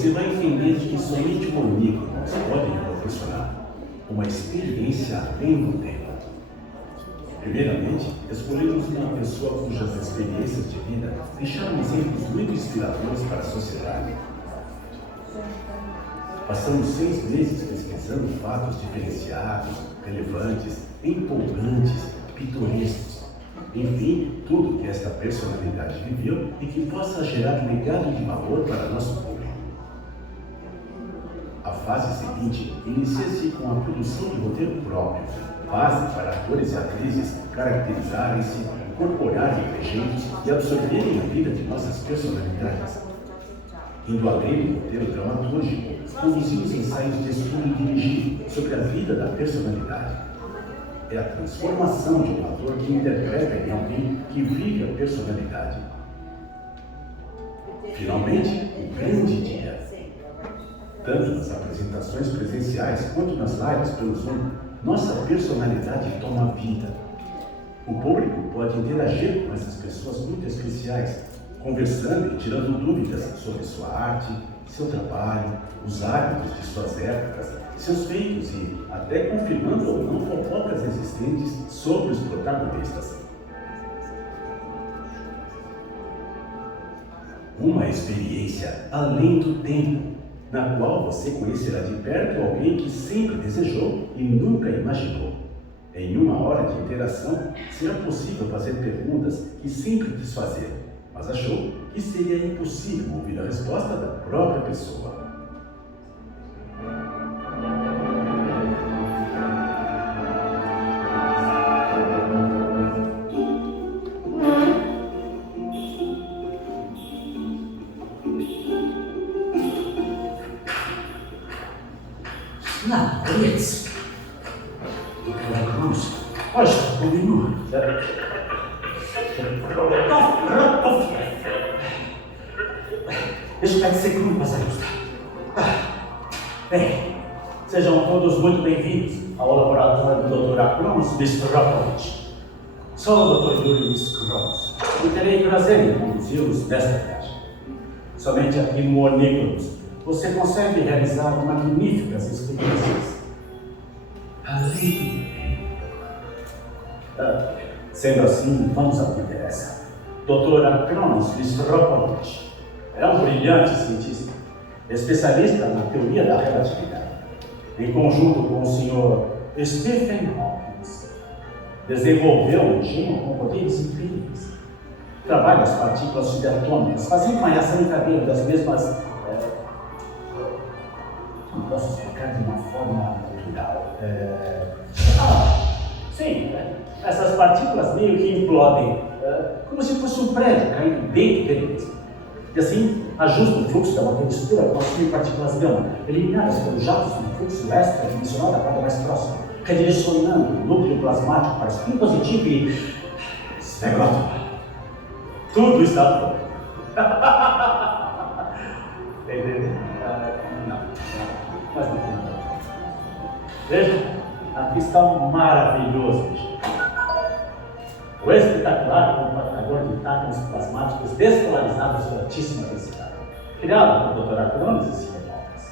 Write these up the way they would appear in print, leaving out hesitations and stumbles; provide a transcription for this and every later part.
você vai entender que somente o único pode lhe proporcionar uma experiência além do tempo. Primeiramente, escolhemos uma pessoa cujas experiências de vida deixaram exemplos muito inspiradores para a sociedade. Passamos 6 meses pesquisando fatos diferenciados, relevantes, empolgantes, pitorescos. Enfim, tudo que esta personalidade viveu e que possa gerar legado de valor para nosso público. A fase seguinte inicia-se com a produção de roteiro próprio, base para atores e atrizes caracterizarem-se, incorporarem trejeitos e absorverem a vida de nossas personalidades. Indo além do roteiro dramatúrgico, conduzimos ensaios de estudo dirigido sobre a vida da personalidade. É a transformação de um ator que interpreta em alguém que vive a personalidade. Finalmente, o grande dia. Tanto nas apresentações presenciais quanto nas lives pelo Zoom, nossa personalidade toma vida. O público pode interagir com essas pessoas muito especiais, conversando e tirando dúvidas sobre sua arte, seu trabalho, os hábitos de suas épocas, seus feitos e até confirmando ou não fofocas existentes sobre os protagonistas. Uma experiência além do tempo, na qual você conhecerá de perto alguém que sempre desejou e nunca imaginou. Em 1 hora de interação, será possível fazer perguntas que sempre quis fazer, mas achou que seria impossível ouvir a resposta da própria pessoa. Na Blitz. Doutora Cruz, olha, continua. Espero que se grupo essa lista. Bem, sejam todos muito bem-vindos ao laboratório do Dr. Kronos Bistropovich. Sou o Dr. Yuri Kronos e terei prazer em conduzi-los nesta viagem. Somente aqui no Ornícolas você consegue realizar magníficas experiências. Além sendo assim, vamos ao que interessa. Dr. Kronos Bistropovich é um brilhante cientista, especialista na teoria da relatividade. Em conjunto com o Sr. Stephen Hawking, desenvolveu um gênio com poderes incríveis. Trabalha as partículas subatômicas, fazendo uma reação em cadeia das mesmas... Não posso explicar de uma forma natural. Sim, essas partículas meio que implodem, como se fosse um prédio caindo dentro deles. E assim, ajusta o fluxo da matéria escura com as partículas gama, eliminadas pelos jatos do fluxo extra-dimensional da camada mais próxima, redirecionando o núcleo plasmático para spin positivo e... Esse negócio, tudo está pronto. Entendeu? Não. Mas não tem nada. Veja, aqui está um maravilhoso bicho. O espetacular compactador de tábuas plasmáticos despolarizados de altíssima densidade, criado por Dr. Kronos e Sr. Hawkins.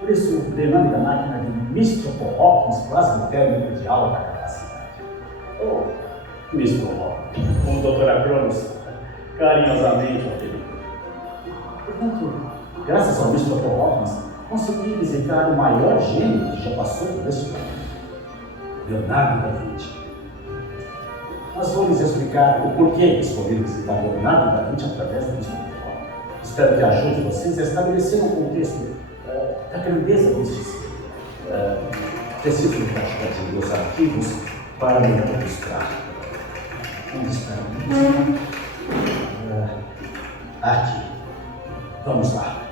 Por isso, o prenome da máquina de Mr. Hawkins plasma térmico de alta capacidade. Ou Mr. Hawkins, como o Dr. Kronos carinhosamente apelidou. Portanto, graças ao Mr. Hawkins, consegui visitar o maior gênio que já passou por esse planeta, Leonardo da Vinci. Mas vou lhes explicar o porquê escolhi visitar Leonardo da Vinci através do Mr. Hawkins. Espero que ajude vocês a estabelecer um contexto da grandeza deste ser. Preciso encaixar de meus arquivos para me ilustrar. Onde está? Aqui. Vamos lá.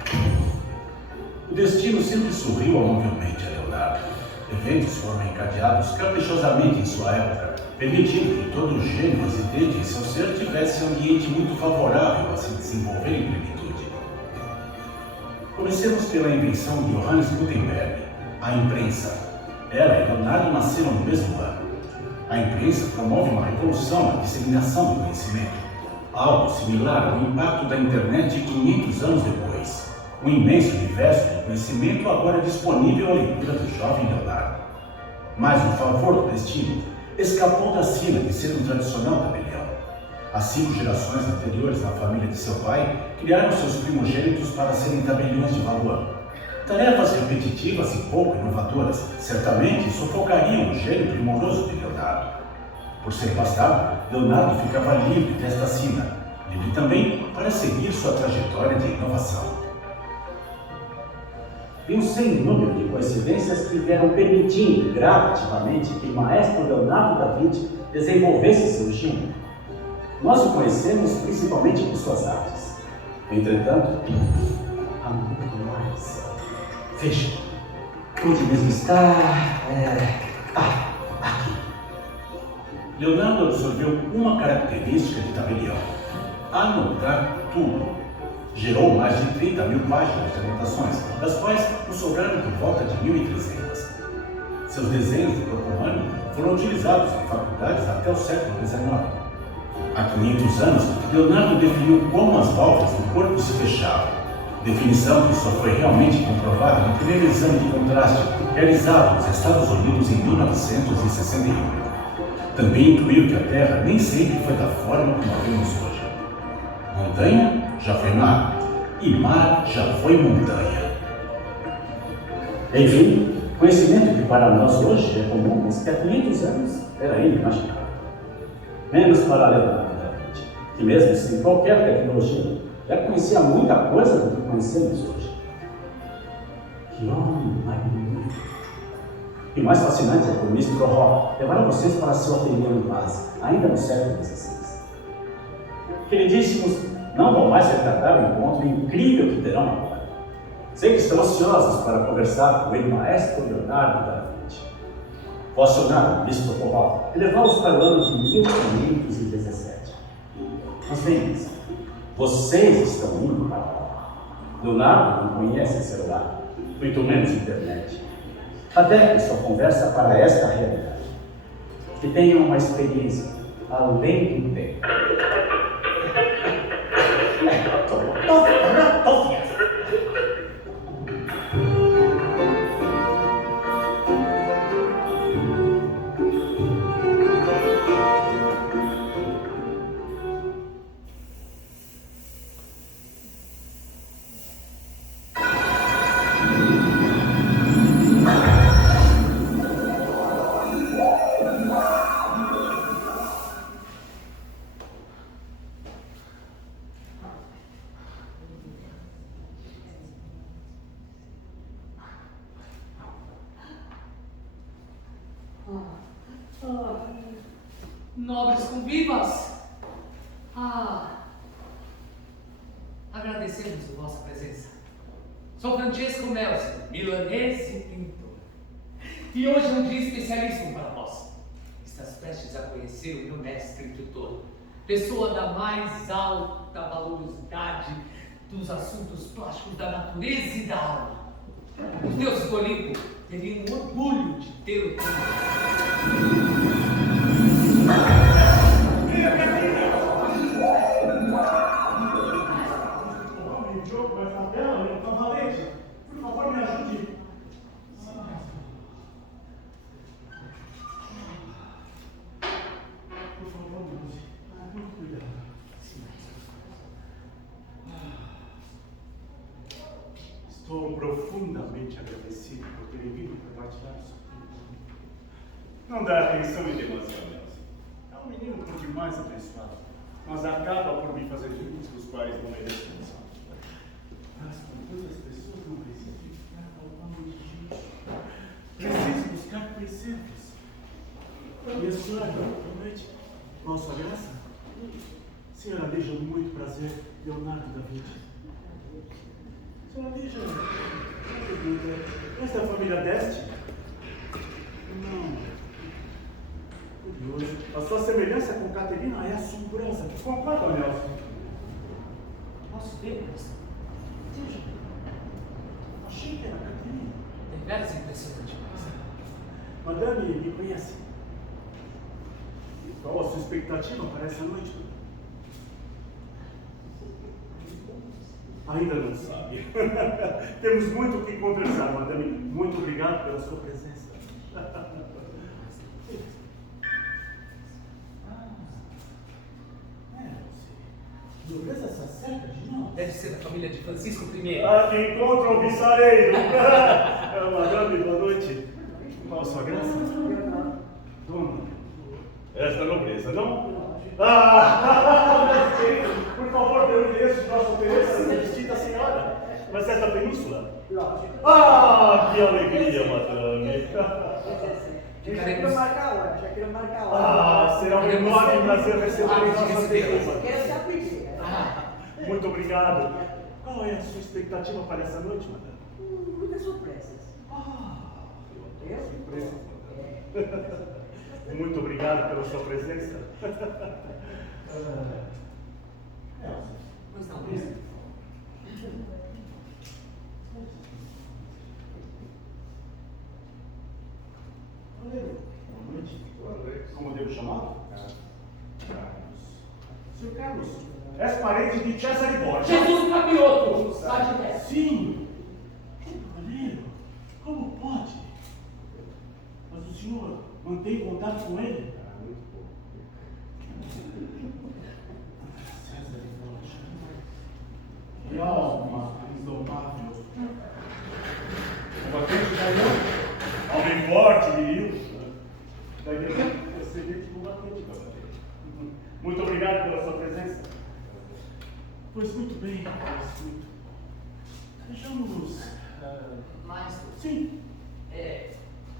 O destino sempre sorriu amavelmente a Leonardo. Eventos foram encadeados caprichosamente em sua época, permitindo que todo gênio residente em seu ser tivesse um ambiente muito favorável a se desenvolver em plenitude. Comecemos pela invenção de Johannes Gutenberg, a imprensa. Ela e Leonardo nasceram no mesmo ano. A imprensa promove uma revolução na disseminação do conhecimento, algo similar ao impacto da internet 500 anos depois. Um imenso universo de conhecimento agora disponível à leitura do jovem Leonardo. Mas o favor do destino escapou da sina de ser um tradicional tabelião. As 5 gerações anteriores na família de seu pai criaram seus primogênitos para serem tabeliões de valor. Tarefas repetitivas e pouco inovadoras certamente sufocariam o gênio primoroso de Leonardo. Por ser bastardo, Leonardo ficava livre desta sina, livre também para seguir sua trajetória de inovação. E um sem número de coincidências que vieram permitindo gradativamente que o maestro Leonardo da Vinci desenvolvesse seu gênio. Nós o conhecemos principalmente por suas artes. Entretanto, há muito mais. Veja, onde mesmo está? Aqui. Leonardo absorveu uma característica de tabelião: anotar tudo. Gerou mais de 30 mil páginas de anotações, das quais nos sobraram por volta de 1.300. Seus desenhos de corpo humano foram utilizados em faculdades até o século XIX. Há 500 anos, Leonardo definiu como as válvulas do corpo se fechavam, definição que só foi realmente comprovada no primeiro exame de contraste realizado nos Estados Unidos em 1961. Também incluiu que a Terra nem sempre foi da forma como a vemos hoje. Montanha já foi mar, e mar já foi montanha. Enfim, conhecimento que para nós hoje é comum, mas que há 500 anos era inimaginável. Menos para Leonardo da Vinci, que mesmo sem qualquer tecnologia, já conhecia muita coisa do que conhecemos hoje. Que homem magnífico! E mais fascinante é que o Mr. Rock levará vocês para seu ateliê em base, ainda no século XVI. Queridíssimos, não vão mais retardar o encontro incrível que terão agora. Sei que estão ansiosos para conversar com o maestro Leonardo da Vinci. Vou acionar o Mr. Rock e levá-los para o ano de 1517. Mas bem, vocês estão indo para lá. Leonardo não conhece esse lugar, muito menos internet. Até que sua conversa para esta realidade. Que tenham uma experiência além do tempo. Nobres convivas, agradecemos a vossa presença. Sou Francesco Melzi, milanês e pintor. E hoje é um dia especialíssimo para nós. Estás prestes a conhecer o meu mestre e tutor, pessoa da mais alta valorosidade dos assuntos plásticos da natureza e da alma. Os deuses do Olimpo teriam orgulho de tê-lo como. Por favor, me ajude. Por favor, me ajude. Muito cuidado. Estou profundamente agradecido por terem vindo compartilhar isso. Não dá atenção em demasia, Nelson. É um menino por demais abençoado. Mas acaba por me fazer juros dos quais não mereço atenção. Mas com todas as pessoas não precisam ficar ao nome de Jesus. Preciso buscar princípios. E a senhora promete nossa graça? Senhora Lígia, muito prazer, Leonardo da Vinci. Senhora Lígia, uma pergunta. Esta é a família Deste? Não. Curioso. A sua semelhança com Caterina é assombrosa. Concordo, Nelson. Posso ver, mas... Veja. Achei que era Caterina. Deveras impressionante, Madame me conhece. Qual a sua expectativa para essa noite? Ainda não sabe. Temos muito o que conversar, madame. Muito obrigado pela sua presença. Dureza essa certa de nós? Deve ser da família de Francisco I. Ah, que encontro ao viçareiro. Madame, boa noite. Qual a sua graça? Dona, esta nobreza, não? Por favor, dê o endereço de nosso endereço, distinta senhora. Mas esta península? Ah, que alegria, madame. Já quero marcar a hora. Será um enorme prazer receber em nossa casa. Quero se aplicar. Muito obrigado. Qual é a sua expectativa para essa noite, madame? Muitas surpresas. Eu adoro surpresas, madame. Muito obrigado pela sua presença. Pois não, mesmo. Boa noite. Como devo chamá-lo? Carlos. Sr. Carlos, és parente de Cesare Borgia? Jesus Capioto! Está de pé. Sim. Que cavaleiro. Como pode? Mas o senhor mantém contato com ele? Muito pouco. Cesare Borgia. Que alma indomável. Combatente italiano. Homem forte, viril. Daí eu excelente combatente, cavaleiro. Muito obrigado pela sua presença. Pois muito bem, pois muito. Vejamos. Maestro, Sim.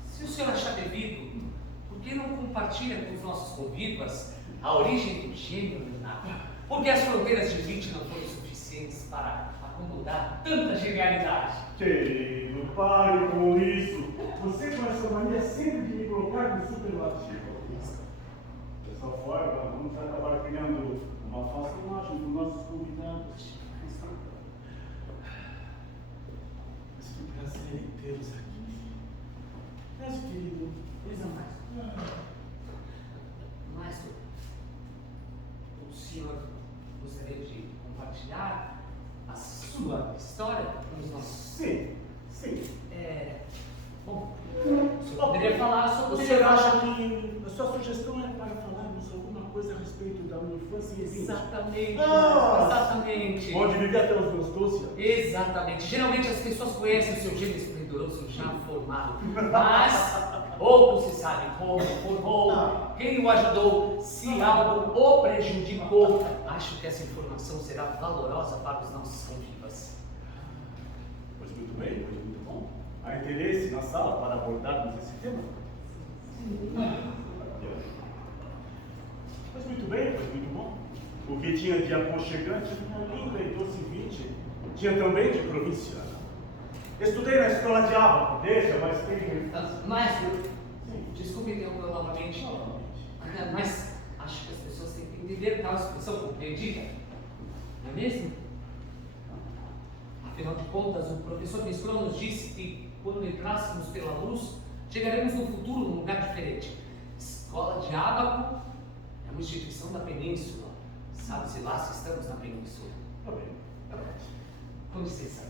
se o senhor achar devido, por que não compartilha com os nossos convivas a origem do gênio Leonardo? Porque as fronteiras de 20 não foram suficientes para acomodar tanta genialidade. Querido, pare com isso. Você com essa mania sempre de me colocar no superlativo. Dessa forma, vamos acabar criando uma falsa imagem dos nossos convidados. Mas que prazer em tê-los aqui. Mas, querido, Pois não, maestro. Maestro, o senhor gostaria de compartilhar a sua história com os nossos... sim, sim. Bom, o senhor poderia falar sobre O senhor acha que a sua sugestão é para falarmos alguma coisa a respeito da minha infância e vida? Exatamente, Ah! exatamente. Onde vivi até os meus 12 anos? Exatamente. Geralmente as pessoas conhecem o seu gênio esplendoroso já formado, mas pouco se sabe como formou, quem o ajudou, se algo o prejudicou. Acho que essa informação será valorosa para os nossos convivas. Pois muito bem, pois muito bom. Há interesse na sala para abordarmos esse tema? Pois muito bem, pois muito bom. O que tinha de aconchegante, minha linda e doce vinte, tinha também de provinciana. Estudei na escola de Ábaco, mas tenho... Maestro, desculpe interromper novamente, mas acho que as pessoas têm que entender tal expressão compreendida, não é mesmo? Afinal de contas, o professor Mistrô nos disse que quando entrássemos pela luz, chegaremos no futuro num lugar diferente. Escola de Ábaco é uma instituição da península. Sabe-se lá se estamos na península. Tá bem. Tá bom. Com licença.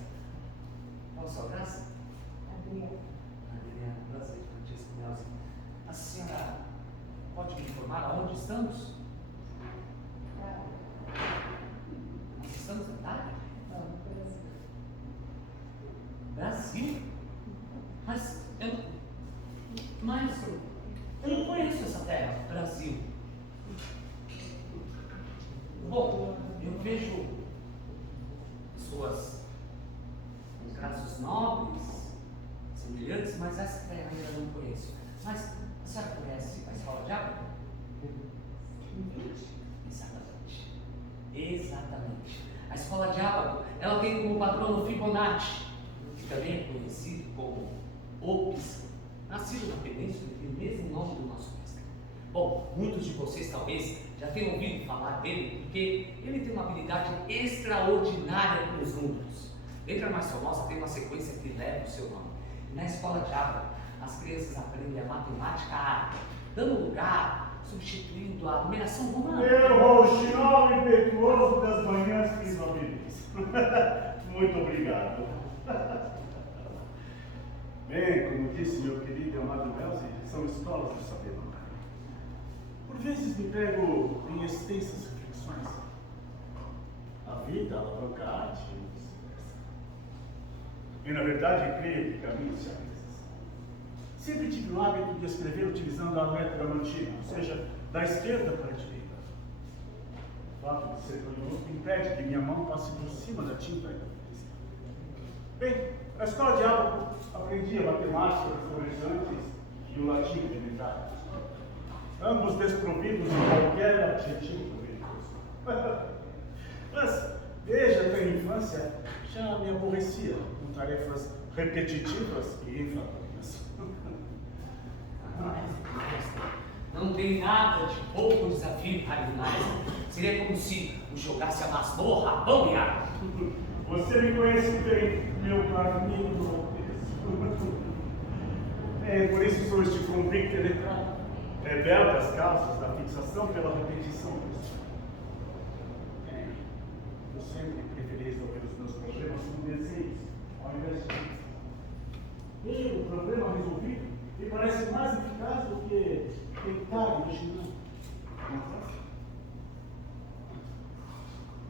Qual a sua graça? Adriana, prazer, Francesco Nelson. A senhora pode me informar aonde estamos? Nós estamos na Itália? Brasil? Mas eu não conheço essa terra, Brasil. Bom, eu vejo pessoas com traços nobres, semelhantes, mas essa terra ainda não conheço. Mas a senhora conhece a escola de Ábaco? Exatamente. A escola de Ábaco, ela tem como patrono Fibonacci, que também é conhecido como o Pisco, nascido na península e tem o mesmo nome do nosso mestre. Bom, muitos de vocês talvez já tenham ouvido falar dele, porque ele tem uma habilidade extraordinária com os números. Entre a mais famosa tem uma sequência que leva o seu nome. E na escola de Ábaco, as crianças aprendem a matemática árabe, dando lugar, substituindo a numeração romana. Eu, o chinelo impetuoso das manhãs fiz Muito obrigado. Bem, como disse meu querido e amado Belzi, são escolas do saber amar. Por vezes me pego em extensas reflexões. A vida alavanca a arte e vice-versa. E na verdade creio que caminhos se abrem. Sempre tive o hábito de escrever utilizando a letra mantina, ou seja, da esquerda para a direita. O fato de ser canhoto impede que minha mão passe por cima da tinta e da física. Bem, na escola de aula aprendi a matemática dos conversantes e o latim elementar. Ambos desprovidos de qualquer adjetivo religioso. Mas, desde a minha infância, já me aborrecia com tarefas repetitivas e enfadonhas. Maestro, não tem nada de pouco desafio para o maestro. Seria como se o jogasse a masmorra a mão e água. Você me conhece bem, meu caminho. Por isso sou este convicto letrado, rebelde às causas da fixação pela repetição do sonho. Eu sempre preferi resolver os meus problemas com desenhos, ao invés de ver o problema resolvido me parece mais eficaz do que tentar imaginar.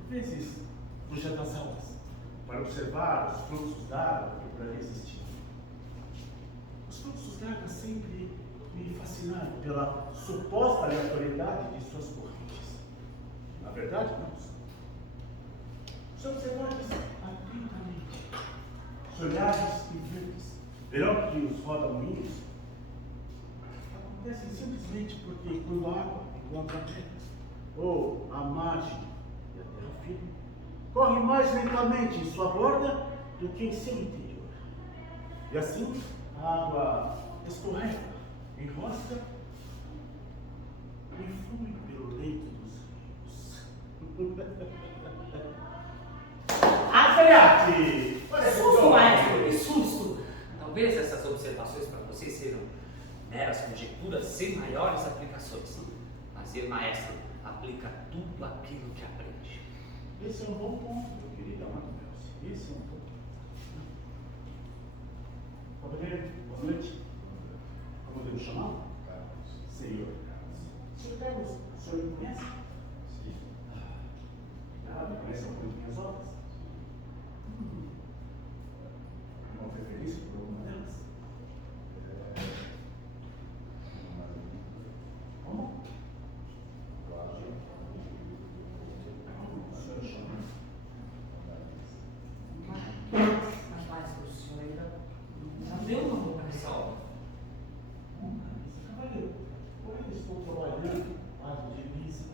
Às vezes, fuja das aulas para observar os fluxos d'água que por ali existiam. Os fluxos d'água sempre me fascinaram pela suposta aleatoriedade de suas correntes. Na verdade, não são. Se observares atentamente, os olhares vibrantes, verão que os rodamuinhos acontecem simplesmente porque quando a água encontra a terra, ou a margem e a terra firme, corre mais lentamente em sua borda do que em seu interior. E assim, a água escorrega, enrosca e flui pelo leito dos rios. Alfaiate! Que susto, maestro, que susto! Talvez essas observações para vocês sejam meras conjecturas sem maiores aplicações. Mas ele, maestro, aplica tudo aquilo que aprende. Esse é um bom ponto, meu querido amado Belzi. Esse é um bom ponto. Cavaleiro, boa noite. Como devo chamá-lo? Carlos. Senhor Carlos. Senhor Carlos, o senhor me conhece? Sim. Me conhece algumas das minhas obras? Uma preferência por alguma delas? Como? O senhor chama? Mas mais que o senhor ainda Não deu uma boa impressão. Cavaleiro, eu ainda estou trabalhando lado de Lisa,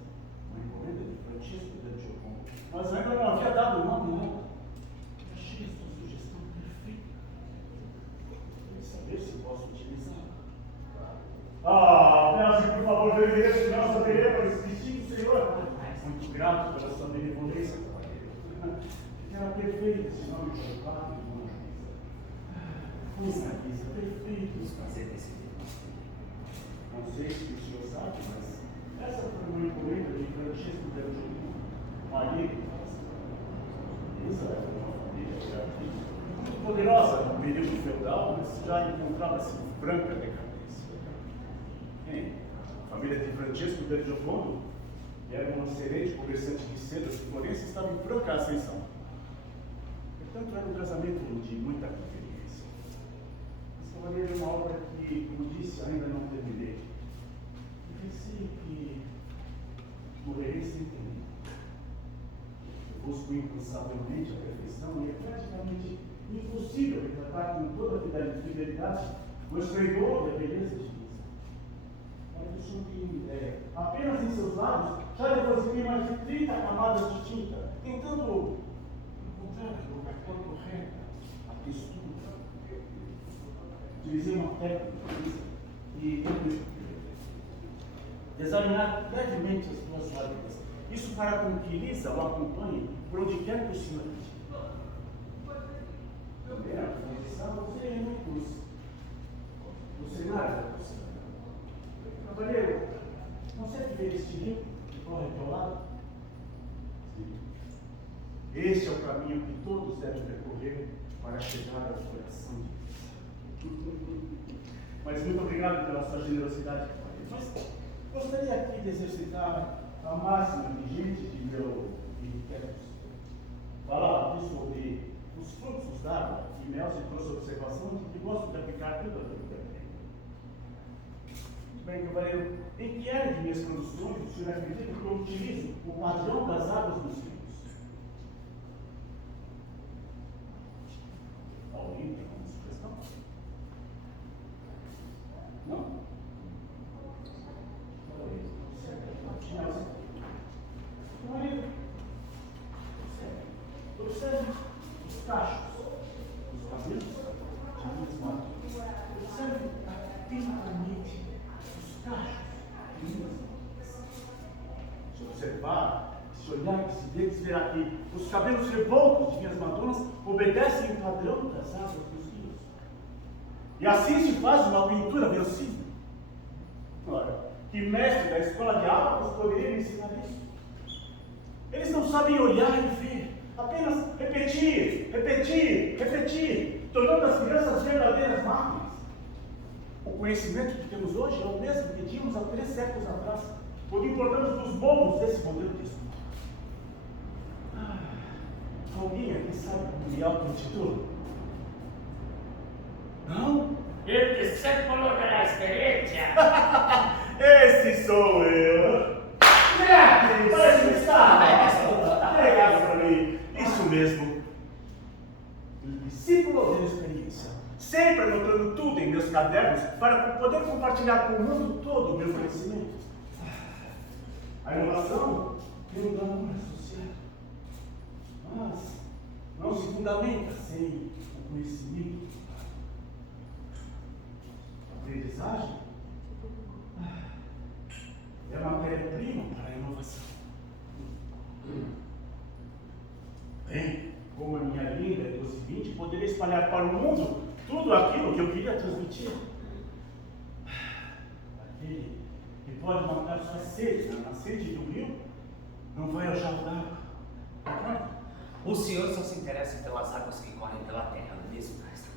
uma encomenda de Francisco de Gioconda, mas ainda não havia dado o nome, não. Eu achei a sua sugestão perfeita. Queria saber se posso utilizá-la. Belzi, por favor, venha que nós saberemos distinguir o senhor. Muito grato pela sua benevolência, cavaleiro. Era perfeito esse nome colocado de uma juíza. Lisa, perfeito. Fazer desse Não sei se o senhor sabe, mas essa foi uma encomenda de Francisco de Gioconda, marido da Lisa era uma família muito poderosa no período feudal, mas já encontrava-se em franca decadência. A família de Francisco de Gioconda, que era um excelente comerciante de sedas de Florença, estava em franca ascensão. Portanto, era um casamento de muita conveniência. Esse cavaleiro é uma obra que, como disse, ainda não terminei. E pensei que morrerei sem tempo. Eu busco incansavelmente a perfeição e é praticamente impossível retratar com toda a fidelidade o esplendor e a beleza de Lisa. Mas o senhor tem uma ideia. Apenas em seus lábios já depositei mais de 30 camadas de tinta, tentando encontrar a cor correta, a textura. Utilizei uma técnica e examinar levemente as duas lágrimas. Isso para com que Lisa o acompanhe por onde quer que o senhor esteja. Também a composição dos elementos do cenário da poção. Cavaleiro, consegue ver este rio que corre aqui ao lado? Sim. Este é o caminho que todos devem percorrer para chegar ao coração de Deus. Mas muito obrigado pela sua generosidade. Mas gostaria aqui de exercitar a máxima vigente de meu Epictetus. Falava aqui sobre os fluxos d'água e Nelson trouxe a observação de que gosto de aplicar tudo aquilo que aprendo. Muito bem, cavaleiro. Em que área de minhas produções o senhor acredita que eu utilizo o padrão das águas dos rios? Alguém tem uma sugestão? Não? Observe os cachos, os cabelos de minhas mãos. Observe atentamente os cachos de minhas mãos. Se observar, se olhar esse deles, verá que os cabelos revoltos de minhas madonas obedecem o padrão das águas dos rios. E assim se faz uma pintura verossímil. Ora, que mestre da escola de Abacus poderia me ensinar isso? Eles não sabem olhar e ver, apenas repetir, tornando as crianças verdadeiras máquinas. O conhecimento que temos hoje é o mesmo que tínhamos há 3 séculos atrás, quando importamos dos bobos desse modelo de escola. Alguém aqui sabe como me auto-intitulo? Não? El discípulo de la experiencia. Esse sou eu! Grátis! Parece que está! Obrigado para mim! Isso mesmo! O discípulo de experiência, sempre anotando tudo em meus cadernos para poder compartilhar com o mundo todo o meu conhecimento. A inovação tem um valor associado, mas não se fundamenta sem o conhecimento. A aprendizagem é a matéria-prima para a inovação. Bem, como a minha linda e doce vinte poderia espalhar para o mundo tudo aquilo que eu queria transmitir. Aquele que pode matar sua sede na nascente do rio, não vai ao jarro d'água. O senhor só se interessa pelas águas que correm pela terra, não é mesmo, mestre?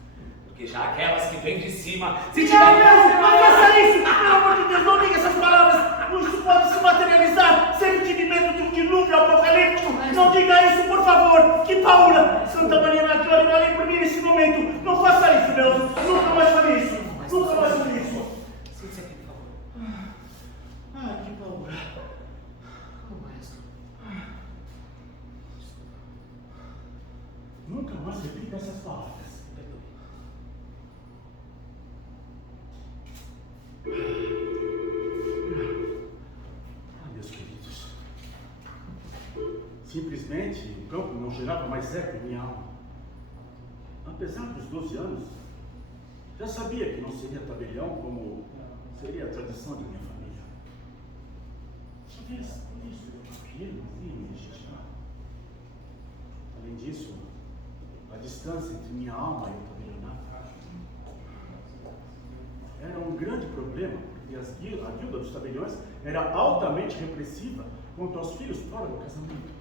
Porque já aquelas que vêm de cima, se tiver... Não faça isso! Pelo amor de Deus, não diga essas palavras! Isso pode se materializar! Sempre tive medo de um dilúvio apocalíptico! Não diga isso, por favor! Que paura! Santa Maria Maggiore, valei por mim nesse momento! Não faça isso, Deus! Nunca mais farei isso! Nunca mais farei isso! Sente-se aqui, por favor. Ah, que paura! O maestro. Nunca mais repita essas palavras. Meus queridos, simplesmente o campo não gerava mais eco em minha alma. Apesar dos 12 anos, já sabia que não seria tabelião como seria a tradição de minha família. Talvez por isso eu queria me legitimar. Além disso, a distância entre minha alma e o tabelionato era um grande problema, porque a guilda dos tabeliões era altamente repressiva quanto aos filhos fora do casamento.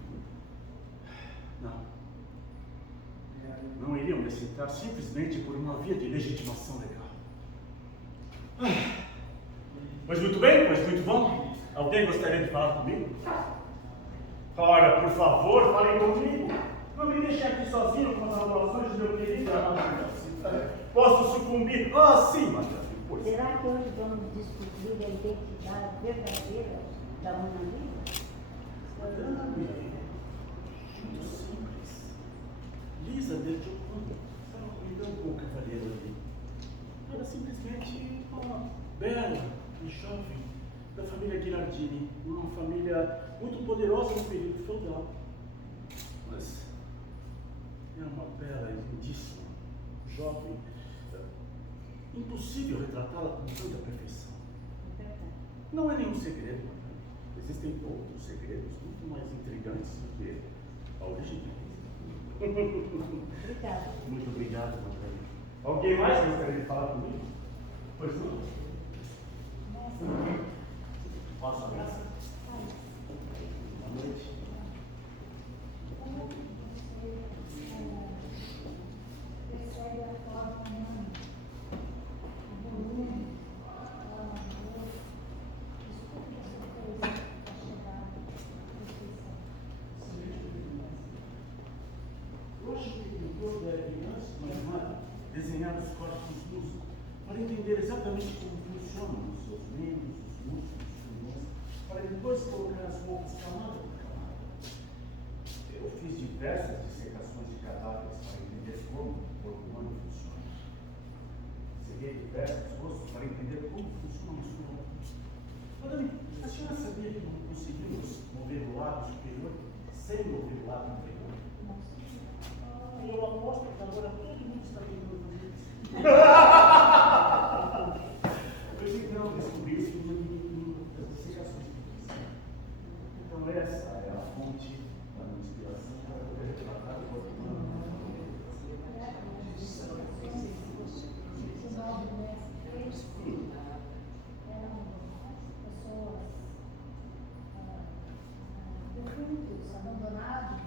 Não iriam me aceitar simplesmente por uma via de legitimação legal. Pois muito bem, pois muito bom. Alguém gostaria de falar comigo? Ora, por favor, falem comigo. Não me deixem aqui sozinho com as elaborações do meu querido amado. Posso sucumbir? Sim, Madame. Será que hoje vamos descobrir a identidade verdadeira da Mona Lisa? Madame, muito simples. Lisa de Gioconda estava cuidando com o cavaleiro ali. Era simplesmente uma bela e jovem da família Ghirardini, uma família muito poderosa no período feudal. Mas era uma bela e lindíssima, jovem. Impossível retratá-la com tanta perfeição. Não é nenhum segredo. Existem outros segredos muito mais intrigantes do que a original. Obrigada. Muito obrigado, Matheus. Alguém mais gostaria de falar comigo? Pois não? Posso abraçar? Boa noite. depois colocar as roupas camada por camada. Eu fiz diversas dissecações de cadáveres para entender como o corpo humano funciona. Seria diversos rostos para entender como funciona o nosso corpo. Madame, a senhora sabia que não conseguimos mover o lado superior sem mover o lado inferior? E eu aposto que agora todo mundo está tentando fazer isso. Pois então, descobri isso das dissecações que fiz. Então essa é a fonte da minha inspiração para poder retratar o corpo humano. Defuntos, abandonados.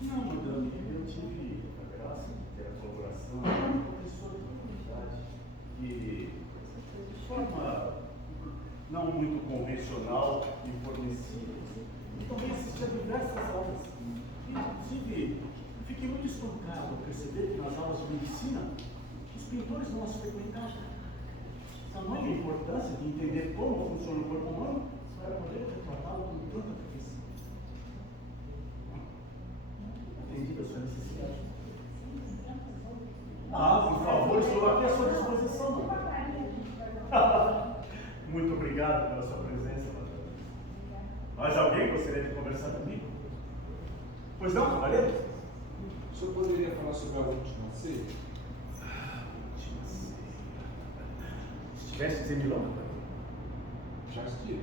Não, madame, eu tive a graça de ter a colaboração de uma professora de comunidade que, de forma não muito convencional, me fornecia. E também assistia a diversas aulas. Inclusive, eu fiquei muito espantado ao perceber que nas aulas de medicina, os pintores não as frequentavam. Tamanha importância de entender como funciona o corpo humano para poder retratá-lo com tanta perfeição. Entendi a sua necessidade. Por favor, estou aqui à sua disposição. Muito obrigado pela sua presença, madame. Mais alguém gostaria de conversar comigo? Pois não, cavaleiro? O senhor poderia falar sobre a última ceia? Última ceia. Estivestes em Milão, cavaleiro? Já estive.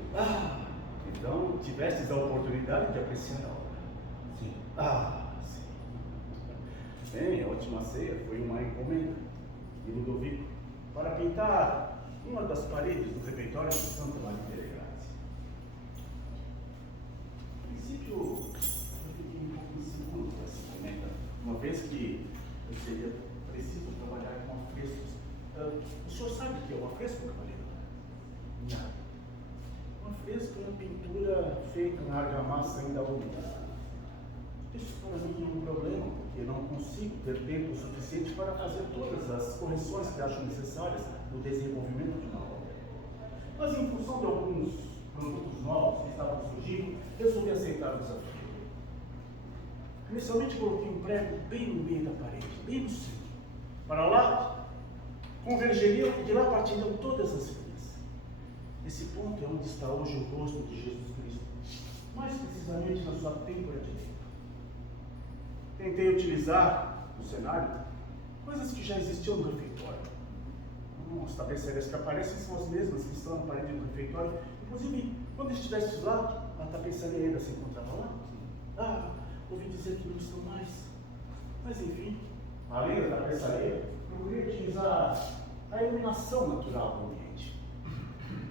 Então tivestes a oportunidade de apreciar a obra. Sim. Sim. Bem, a última ceia foi uma encomenda de Ludovico para pintar uma das paredes do refeitório de Santa Maria de Grazia. A princípio, eu fiquei um pouco inseguro com essa encomenda, uma vez que eu seria preciso trabalhar com afrescos. O senhor sabe o que é um afresco, cavaleiro? Não. Um afresco é uma pintura feita na argamassa ainda úmida. Isso para mim é um problema, porque não consigo ter tempo suficiente para fazer todas as correções que acho necessárias no desenvolvimento de uma obra. Mas em função de alguns produtos novos que estavam surgindo, resolvi aceitar o desafio. Inicialmente coloquei um prego bem no meio da parede, bem no centro. Para lá, convergeriam e de lá partiriam todas as linhas. Esse ponto é onde está hoje o rosto de Jesus Cristo, mais precisamente na sua têmpora direita. Tentei utilizar no cenário coisas que já existiam no refeitório. As tapeçarias que aparecem são as mesmas que estão na parede do refeitório. Inclusive, quando estivesse lá, a tapeçaria ainda se encontrava lá. Ouvi dizer que não estão mais. Mas enfim, além da tapeçaria, procurei utilizar a iluminação natural do ambiente.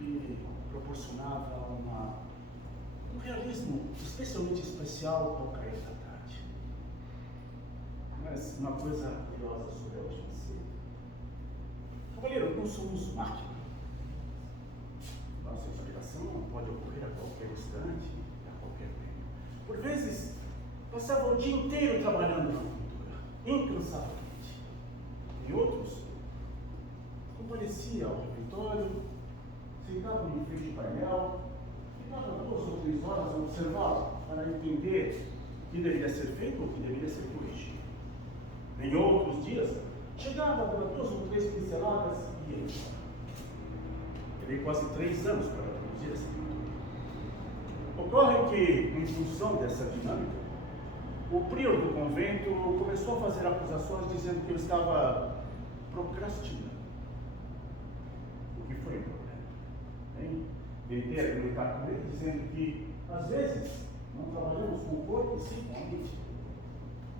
E proporcionava um realismo especialmente especial ao cair da tarde. Mas uma coisa curiosa sobre a última ceia. Cavaleiro, não somos máquina. Nossa inspiração pode ocorrer a qualquer instante, a qualquer tempo. Por vezes, passava o dia inteiro trabalhando na pintura, incansavelmente. Em outros, comparecia ao refeitório, sentava-me em frente ao painel, ficava 2 ou 3 horas a observá-lo para entender o que deveria ser feito ou o que deveria ser corrigido. Em outros dias, chegava a dar 2 ou 3 pinceladas e ia embora. Levei quase 3 anos para produzir essa pintura. Ocorre que, em função dessa dinâmica, o prior do convento começou a fazer acusações dizendo que eu estava procrastinando. O que foi um problema. Tentei argumentar com ele dizendo que, às vezes, não trabalhamos com o corpo e sim com a mente.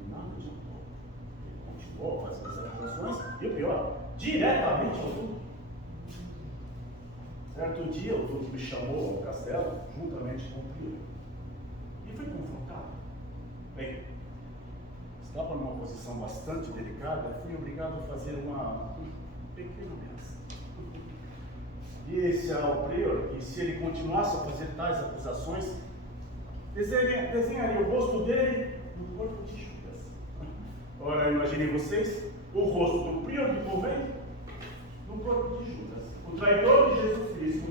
E nada adiantou. Ele continuou a fazer as acusações e o pior, diretamente ao Duque. Certo dia, o Duque me chamou ao castelo, juntamente com o prior, e fui confrontado. Bem, estava numa posição bastante delicada e fui obrigado a fazer uma pequena ameaça. Disse ao prior que se ele continuasse a fazer tais acusações, desenharia o rosto dele no corpo de Judas. Ora, imaginem vocês, o rosto do prior de convento no corpo de Judas, o traidor de Jesus Cristo.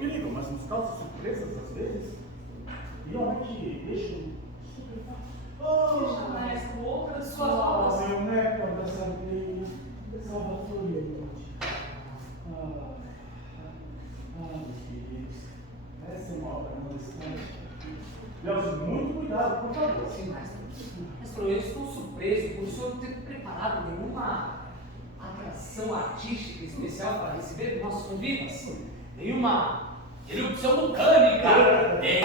incrível, mas nos causa surpresas às vezes. E realmente deixa estupefacto. Veja, maestro, outras suas obras. Meu néctar da Sardenha, de Salvatore. Meus queridos, essa é uma obra não distante. Deus, muito cuidado, por favor. Sim, maestro. Maestro, eu estou surpreso por o senhor ter preparado nenhuma atração artística especial para receber nossos convites. Nenhuma erupção vulcânica, nem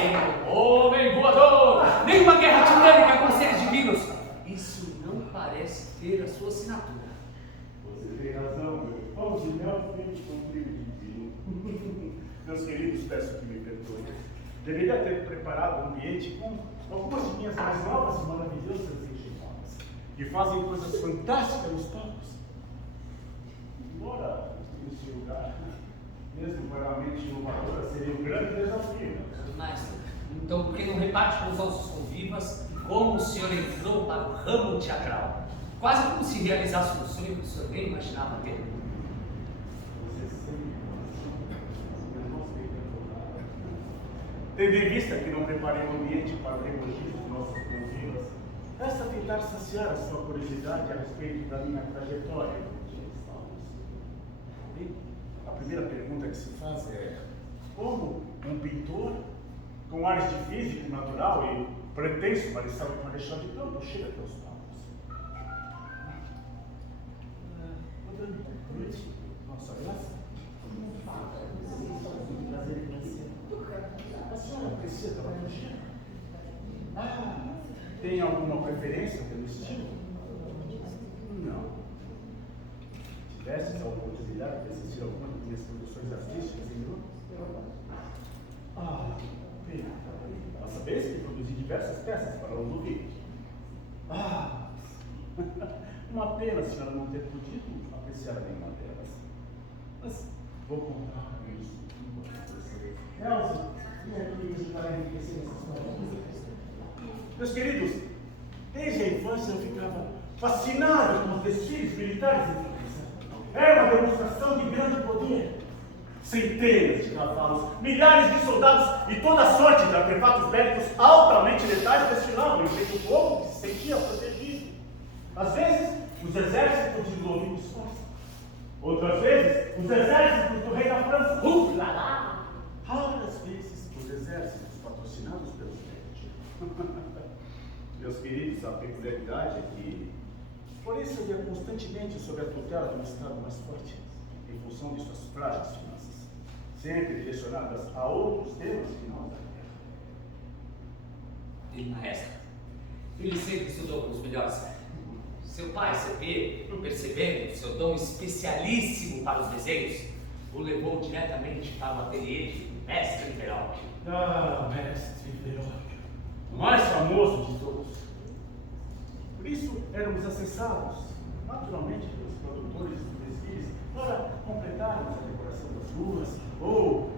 homem voador, nenhuma guerra titânica com seres divinos. Isso não parece ter a sua assinatura. Você tem razão, meu. Vamos de mel feito com trigo de vinho. Meus queridos, peço que me perdoem. Deveria ter preparado um ambiente com algumas de minhas mais novas e maravilhosas engenhocas, que fazem coisas fantásticas nos palcos. Embora nesse lugar, mesmo realmente inovadora, seria um grande desafio. Maestro, então por que não reparte com os nossos convivas como o senhor entrou para o ramo teatral? Quase como se realizasse um sonho que o senhor nem imaginava ter. Você sempre eu não sei perdoar. Tendo em vista que não preparei o ambiente para o registro de nossas convivas, resta tentar saciar a sua curiosidade a respeito da minha trajetória. A primeira pergunta que se faz é: como um pintor com ares de físico natural e pretenso marechal de campo chega até os palcos? Madame, noite, nossa graça. A senhora precisa da magia? Tem alguma preferência pelo estilo? Não. Tivestes a oportunidade de assistir a alguma das minhas produções artísticas em Europa? Pena. A saber que produzi diversas peças para os ouvintes. Uma pena a senhora não ter podido apreciar nenhuma delas. Mas vou contar com isso para vocês. Elza, vem aqui me ajudar a enriquecer essa história. Meus queridos, desde a infância eu ficava fascinado com os desfiles militares em França. Era uma demonstração de grande poder. Centenas de cavalos, milhares de soldados e toda sorte de artefatos bélicos altamente letais desfilavam em feito do povo que se sentia protegido. Às vezes, os exércitos de Ludovico Esforça. Outras vezes, os exércitos do rei da França. Raras vezes, os exércitos patrocinados pelos médicos. Meus queridos, a peculiaridade é que, por isso eu ia constantemente sob a tutela de um Estado mais forte, em função de suas frágeis finanças, sempre direcionadas a outros temas que não da guerra. E maestro, ele sempre estudou com os melhores. Seu pai, seu Pedro, percebendo seu dom especialíssimo para os desenhos, o levou diretamente para o ateliê de Mestre Verocchio. Mestre Verocchio, o mais famoso de todos. Por isso, éramos acessados, naturalmente, pelos produtores dos desfiles, para completarmos a decoração das ruas ou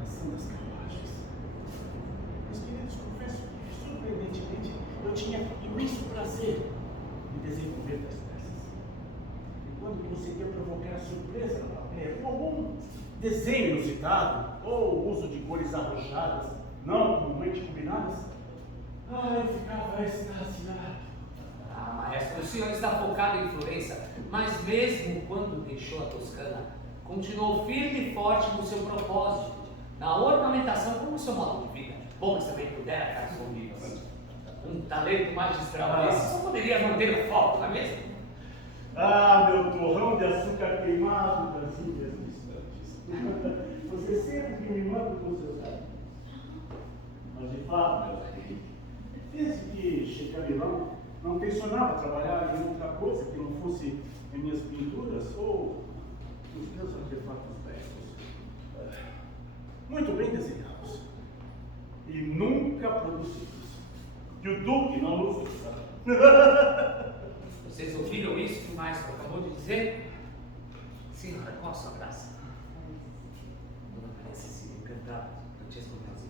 a ação das carruagens. Meus queridos, confesso que, surpreendentemente, eu tinha imenso prazer em desenvolver das peças. E quando conseguia provocar surpresa no papel, com algum desenho inusitado, ou o uso de cores arrojadas, não comumente combinadas, eu ficava extasiado. Maestro, o senhor está focado em Florença, mas mesmo quando deixou a Toscana, continuou firme e forte no seu propósito, na ornamentação como seu modo de vida. Bom, mas também pudera, caros convivas. Um talento magistral desse só poderia manter o foco, não é mesmo? Meu torrão de açúcar queimado das Índias distantes. Você sempre me manda com seus dados. Mas de fato, meu amigo, desde que cheguei a Milão, não tencionava trabalhar em outra coisa que não fosse em minhas pinturas ou nos meus artefatos bélicos. Muito bem desenhados. E nunca produzidos. E o Duque não usa, sabe? Vocês ouviram isso que o maestro acabou de dizer? Senhora, qual a sua graça? Dona parece se encantada, Francesco Melzi.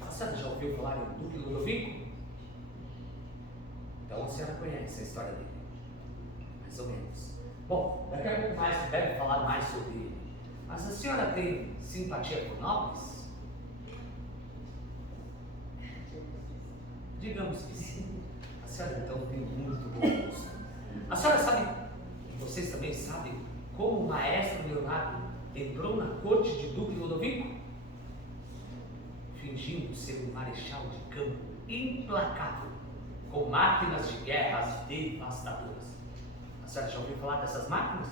A senhora já ouviu falar em Duque Ludovico? Então a senhora conhece a história dele. Mais ou menos. Bom, daqui a pouco o maestro deve falar mais sobre Mas a senhora tem simpatia por nobres? Digamos que sim. A senhora então tem muito bom gosto. A senhora sabe, vocês também sabem, como o maestro Leonardo entrou na corte de Duque Ludovico? Fingindo ser um marechal de campo implacável, com máquinas de guerras devastadoras. A senhora já ouviu falar dessas máquinas?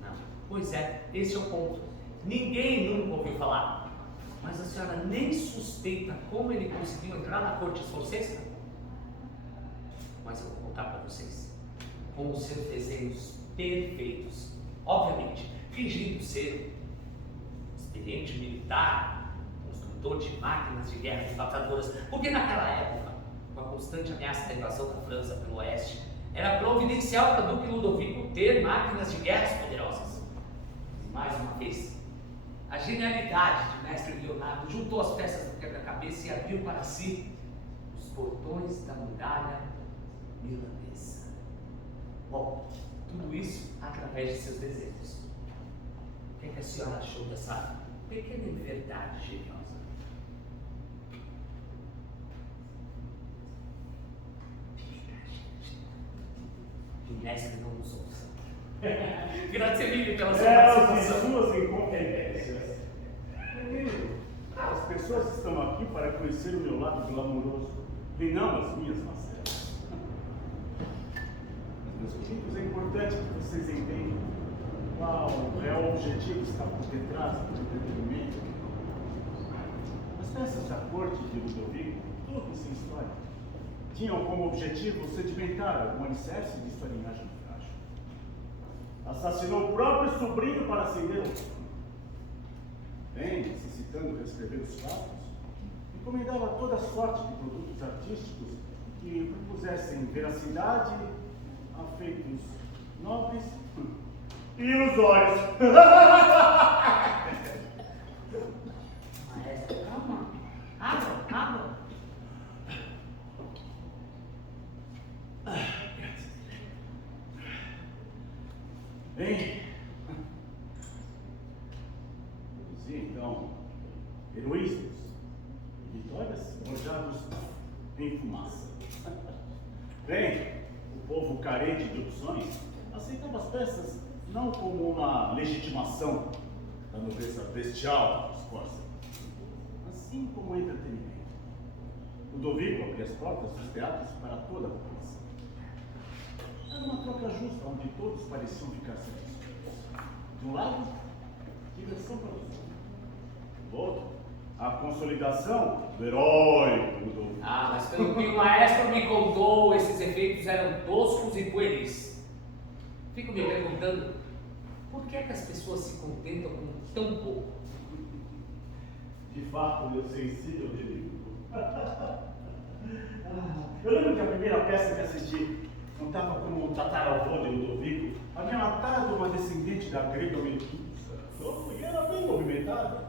Não. Pois é, esse é o ponto. Ninguém nunca ouviu falar. Mas a senhora nem suspeita como ele conseguiu entrar na corte escocesa? Mas eu vou contar para vocês. Com os seus desenhos perfeitos. Obviamente, fingindo ser experiente militar, construtor de máquinas de guerra devastadoras. Porque naquela época, com a constante ameaça da invasão da França pelo oeste, era providencial para Duque Ludovico ter máquinas de guerra poderosas. E mais uma vez, a genialidade de mestre Leonardo juntou as peças do quebra-cabeça e abriu para si os portões da muralha milanesa. Bom, tudo isso através de seus desejos. O que é que a senhora achou dessa pequena verdade geniosa? O mestre não nos ouça. Grazie mille pela sua participação. As suas incompetências. Primeiro, as pessoas estão aqui para conhecer o meu lado glamouroso e não as minhas mazelas. Meus queridos, é importante que vocês entendam qual o real objetivo está por detrás do entretenimento. As peças da corte de Ludovico, tudo sem história, tinham como objetivo sedimentar algum alicerce de historinhagem frágil. Assassinou o próprio sobrinho para acender o trono. Bem, necessitando reescrever os fatos, encomendava toda sorte de produtos artísticos que propusessem veracidade a feitos nobres e ilusórios. Maestro, calma. Água. Bem, produzia então heroísmos e vitórias forjados em fumaça. Bem, o povo carente de opções aceitava as peças não como uma legitimação da nobreza bestial dos Corsa, assim como entretenimento. Ludovico abria as portas dos teatros para toda a população. Era uma troca justa, onde todos pareciam ficar satisfeitos. De um lado, diversão para os outros. Do outro, a consolidação do herói do Ludovico. Ah, mas pelo que o maestro me contou, esses efeitos eram toscos e pueris. Fico me perguntando, por que é que as pessoas se contentam com tão pouco? De fato, eu sensível de livro. Eu lembro que a primeira peça que assisti contava como o tataravô de Ludovico havia matado uma descendente da grega Medusa. E era bem movimentada.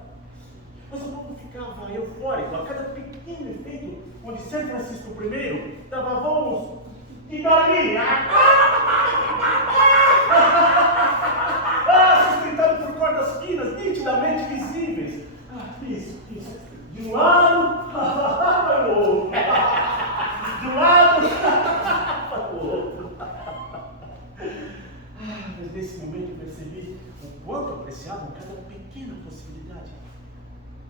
Mas o povo ficava eufórico a cada pequeno efeito, onde São Francisco I dava voos de galinha. Sustentado por cordas finas, nitidamente visíveis. Isso. De um lado, para o outro. De um lado, para o outro. Mas nesse momento eu percebi o quanto apreciavam cada pequena possibilidade.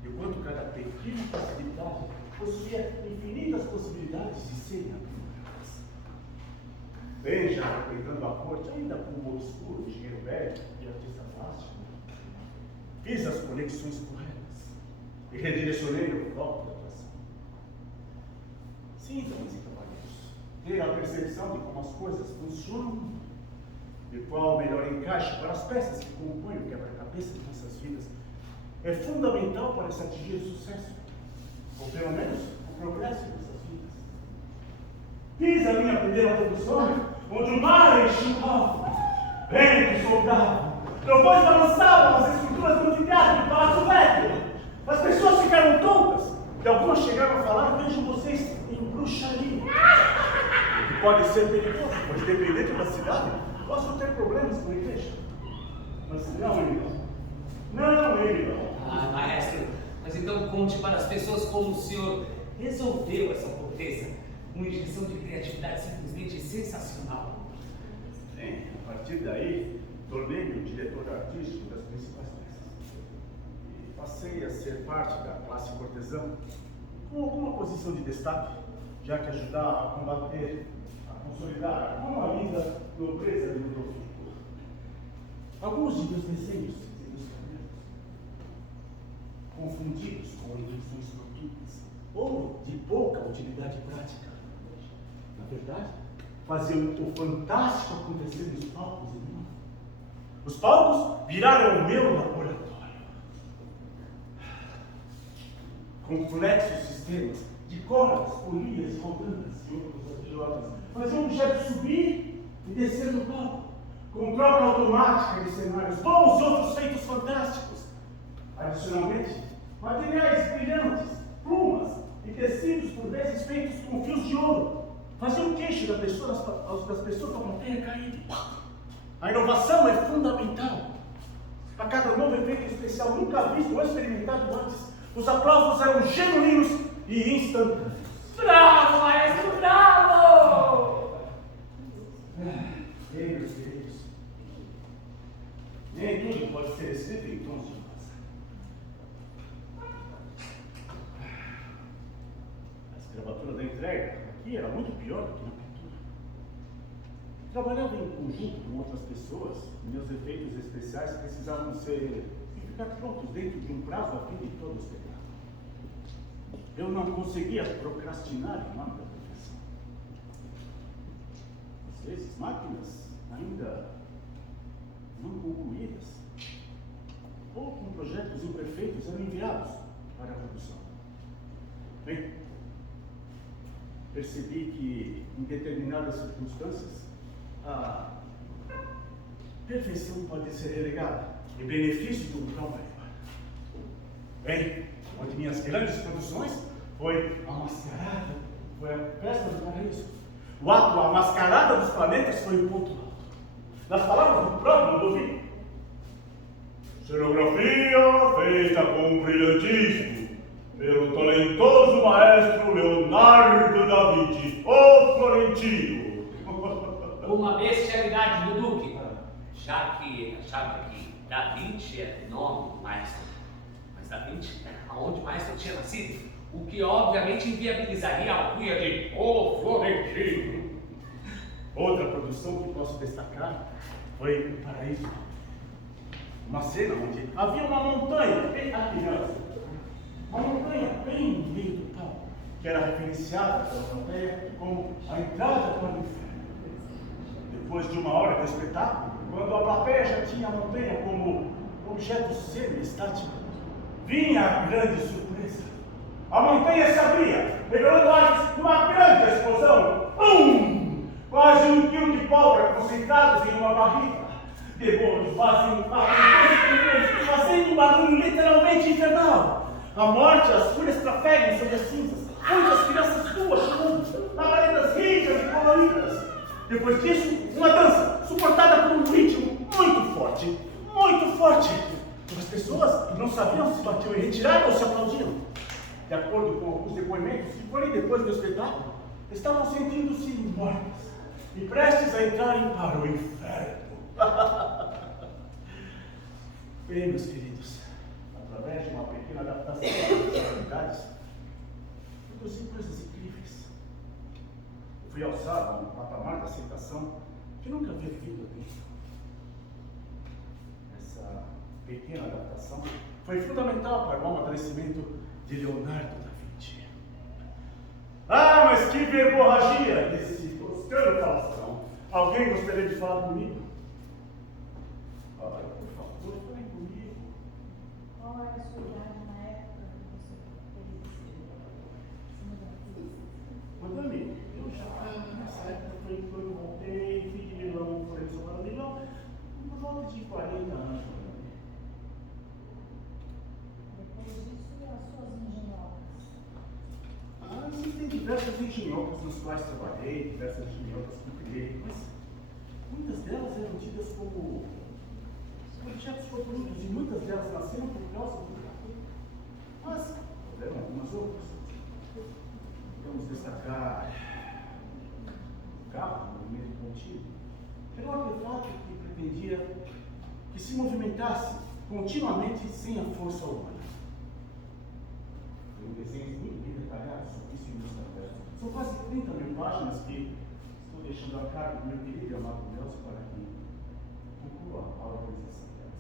E o quanto cada pequena possibilidade possuía infinitas possibilidades de serem aprimoradas. Bem, já frequentando a corte, ainda como obscuro engenheiro velho e artista plástico, fiz as conexões corretas e redirecionei o foco da atuação. Sim, damas e cavalheiros, ter a percepção de como as coisas funcionam e qual o melhor encaixe para as peças que compõem o quebra-cabeça de nossas vidas é fundamental para se atingir o sucesso, ou pelo menos o progresso de nossas vidas. Fiz a minha primeira produção, onde o mar enxurrava, vento soldava, trovões balançavam as estruturas do anfiteatro do Palácio Velho. As pessoas ficaram tontas, e algumas chegaram a falar: vejam vocês em bruxaria. O que pode ser perigoso, pois dependendo da cidade, posso ter problemas com a igreja. Mas não, ele não. Não, ele não. Ah, maestro, mas então conte para as pessoas como o senhor resolveu essa pobreza. Uma injeção de criatividade simplesmente sensacional. Bem, a partir daí, tornei-me o diretor artístico das principais peças. E passei a ser parte da classe cortesã, com alguma posição de destaque, já que ajudar a combater, a consolidar uma linda nobreza de Rodolfo. Alguns de meus desenhos e meus cadernos, confundidos com invenções noturnas, ou de pouca utilidade prática, na verdade, faziam o fantástico acontecer nos palcos e não. Os palcos viraram o meu laboratório. Complexos sistemas de cordas, polias, rodanas e outros artilotas faziam o objeto subir e descer no palco, com troca automática de cenários, bons e outros feitos fantásticos. Adicionalmente, materiais brilhantes, plumas e tecidos por vezes feitos com fios de ouro faziam o queixo das pessoas da plateia cair. A inovação é fundamental. A cada novo efeito especial nunca visto ou experimentado antes, os aplausos eram genuínos e instantâneos. Bravo, maestro, bravo! Ei, meus queridos, nem tudo pode ser escrito em tons de rosa. A escravatura da entrega aqui era muito pior do que na pintura. Trabalhava em conjunto com outras pessoas, meus efeitos especiais precisavam ficar prontos dentro de um prazo a fim de todo o espetáculo. Eu não conseguia procrastinar em nome da profissão. Às vezes, máquinas ainda não concluídas ou com projetos imperfeitos eram enviados para a produção. Bem, percebi que, em determinadas circunstâncias, a perfeição pode ser relegada em benefício do local maior. Bem, uma de minhas grandes produções foi a Mascarada, foi a Festa do Paraíso. O ato A Mascarada dos Planetas foi o ponto alto. Nas palavras do próprio Ludovico: cenografia feita com brilhantismo pelo talentoso maestro Leonardo da Vinci, o Florentino. Uma bestialidade do Duque, já que achava que Da Vinci é o nome do maestro. Mas Da Vinci era onde o maestro tinha nascido, o que obviamente inviabilizaria a alcunha de O Florentino. Outra produção que posso destacar foi O Paraíso. Uma cena onde havia uma montanha bem alinhada, uma montanha bem no meio do palco, que era referenciada pela plateia como a entrada para o inferno. Depois de uma hora do espetáculo, quando a plateia já tinha a montanha como objeto semi-estático, vinha a grande surpresa. A montanha se abria, revelando ares numa grande explosão. Pum! Quase 1 quilo de pólvora concentrados em uma barriga. Demônios fazendo um barulho literalmente infernal. A morte e as fúrias trafegam sobre as cinzas, onde as crianças duas chorando, labaredas ricas e coloridas. Depois disso, uma dança suportada por um ritmo muito forte, muito forte. As pessoas não sabiam se batiam em retirada ou se aplaudiam. De acordo com alguns depoimentos que foram depois do espetáculo, estavam sentindo-se mortas e prestes a entrarem para o inferno. Bem, meus queridos, através de uma pequena adaptação das realidades, produzi coisas incríveis. Eu fui alçado a um patamar de aceitação que nunca havia vivido atenção. Essa pequena adaptação foi fundamental para o amadurecimento de Leonardo da Vinci. Ah, mas que verborragia! Disse Toscano Faustão. Alguém gostaria de falar comigo? Olha, por favor, falem comigo. Qual era a sua idade na época que você fez esse Madame, eu já nessa época foi quando eu voltei, fui de Milão, Florença para Milão, por volta de 40 anos. Depois disso, as suas engenhocas. Ah, existem diversas engenhocas nas quais trabalhei, diversas engenhocas que eu criei, mas muitas delas eram tidas como Objetos corpúreos, e muitas delas nasceram por causa do capeta. Mas houveram algumas outras. Vamos destacar o carro, o movimento contínuo. Era um artefato que pretendia que se movimentasse continuamente sem a força humana. Tem desenhos muito bem detalhados sobre isso e isso. São quase 30 mil páginas que estou deixando a cargo do meu querido e amado Nelson para que conclua a organização delas.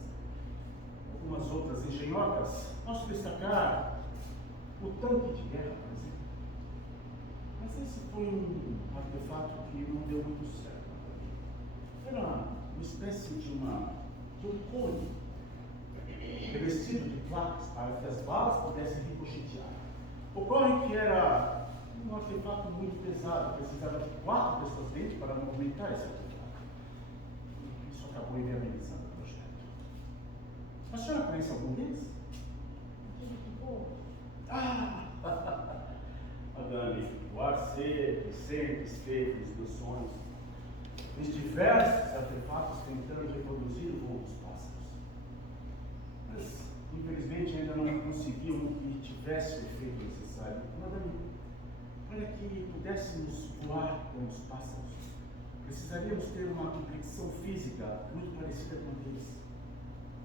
Algumas outras engenhocas, posso destacar o tanque de guerra, por exemplo. Mas esse foi um artefato que não deu muito certo. Era uma espécie de um cone revestido de placas para que as balas pudessem ricochetear. Ocorre que era um artefato muito pesado, precisava de 4 pessoas dentro para movimentar esse artefato. Isso acabou inviabilizando o projeto. A senhora conhece algum deles? Madame, o ar seco sempre esteve nos meus sonhos. Fiz diversos artefatos tentando reproduzir o voo dos pássaros. Mas, infelizmente, ainda não conseguiam que tivesse o efeito necessário. Madame, para que pudéssemos voar como os pássaros, precisaríamos ter uma complexão física muito parecida com a deles.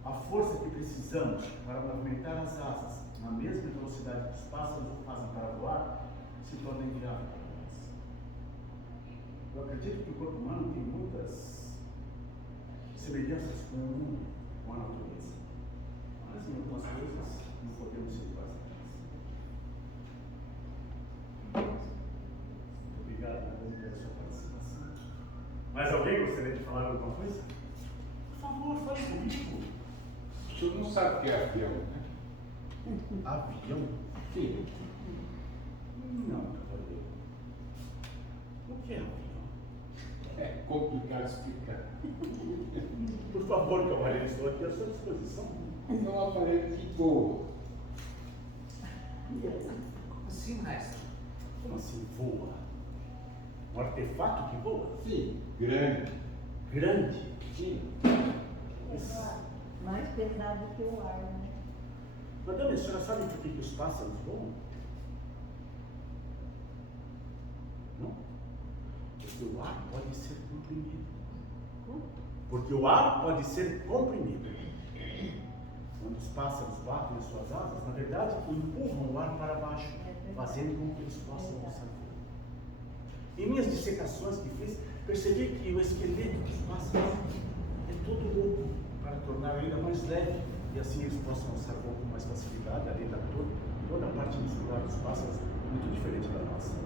A força que precisamos para movimentar as asas na mesma velocidade que os pássaros o fazem para voar se torna inviável para nós. Eu acredito que o corpo humano tem muitas semelhanças com o mundo, com a natureza. Mas em algumas coisas não podemos ser quase nada. Muito obrigado pela sua participação. Mais alguém gostaria de falar alguma coisa? Por favor, fale comigo. O senhor não sabe o que é avião, né? Avião? Sim. Não, cavaleiro. O que é avião? É complicado explicar. Por favor, cavaleiro, estou aqui à sua disposição. É um aparelho que voa. Sim, mestre. Como assim voa? Um artefato que voa? Sim, grande. Grande? Sim. Mais pesado que o ar, né? Madame, a senhora sabe por que os pássaros voam? Não? Porque o ar pode ser comprimido. Porque o ar pode ser comprimido. Quando os pássaros batem as suas asas, na verdade, empurram o ar para baixo, fazendo com que eles possam alçar voo. Em minhas dissecações que fiz, percebi que o esqueleto dos pássaros é todo louco para tornar ainda mais leve e assim eles possam alçar voo com mais facilidade, além da toda a parte muscular dos pássaros, muito diferente da nossa.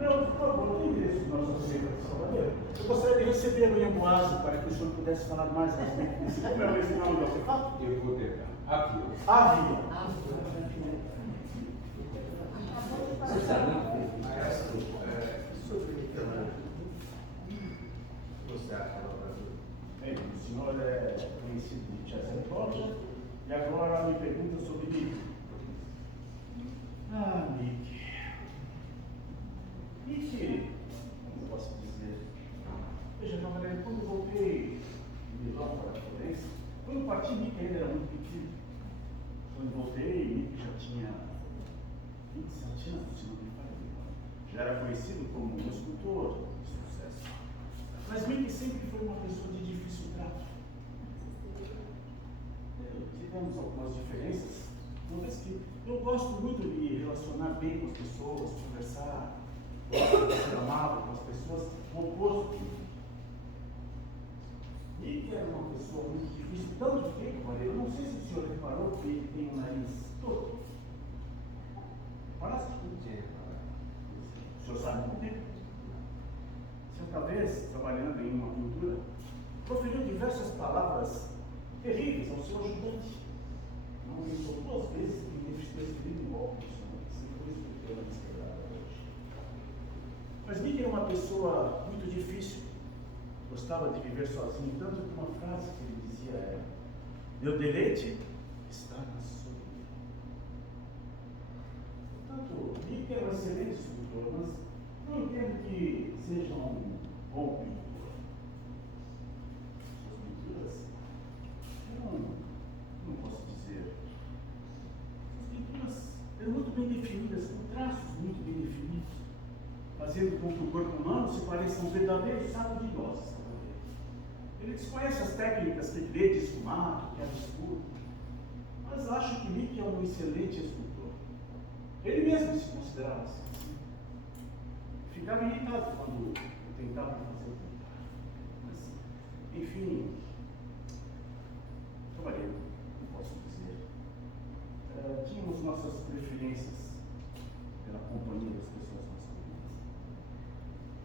Não, por favor, tem endereço do nosso assistente de Salvador. Eu gostaria de recebê-lo em Amboase para que o senhor pudesse falar mais a respeito desse. Como é esse nome do artefato? Eu vou tentar. Avião. Avião. Bem, o senhor é conhecido de Cesare Borgia e agora me pergunta sobre Nick. Nick. Nick, como posso dizer? Veja, cavaleiro, quando voltei de Milão para a Florença, quando parti, Nick ainda era muito pequeno. Quando voltei, Nick já tinha 27 anos, se não me falha. Já era conhecido como um escultor de sucesso. Mas Mickey sempre foi uma pessoa de difícil trato. Tivemos algumas diferenças, uma vez que eu gosto muito de me relacionar bem com as pessoas, conversar, gosto de ser amável com as pessoas, o oposto de mim. Mickey era uma pessoa muito difícil, tanto que, eu não sei se o senhor reparou que ele tem um nariz torto. Parece que não tinha. O senhor sabe por quê? Certa vez, trabalhando em uma pintura, proferiu diversas palavras terríveis ao seu ajudante. Não pensou 2 vezes que ele escreveu um golpe, sempre foi isso que eu desquebrada hoje. Mas Nick era uma pessoa muito difícil, gostava de viver sozinho, tanto que uma frase que ele dizia era: meu deleite está na solidão. Portanto, Nick era um excelente escultor, mas não entendo que seja um bom pintor. bem definidas, com traços muito bem definidos, fazendo com que o corpo humano se pareça um verdadeiro saco de nozes. Ele desconhece as técnicas que crê de esfumato, que é escuro, mas acho que Mickey é um excelente escultor. Ele mesmo se considerava assim. Ficava irritado quando eu tentava fazer o pintar. Mas, enfim, cavalheiro, não posso dizer. Tínhamos nossas preferências pela companhia das pessoas nossas vidas.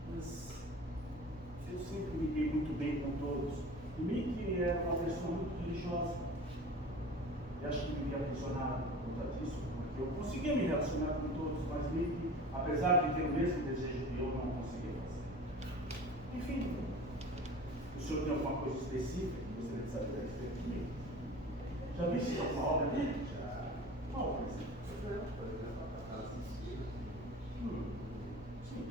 Mas eu sempre me dei muito bem com todos. E Mickey era uma pessoa muito religiosa. E acho que vivia aprisionado por conta disso, porque eu conseguia me relacionar com todos, mas Mickey, apesar de ter o mesmo desejo que eu, não conseguia fazer. Enfim, o senhor tem alguma coisa específica que gostaria de saber a respeito de mim? Já viste alguma obra dele? Já. Qual, por exemplo? Por exemplo, a casa de cima. Sim.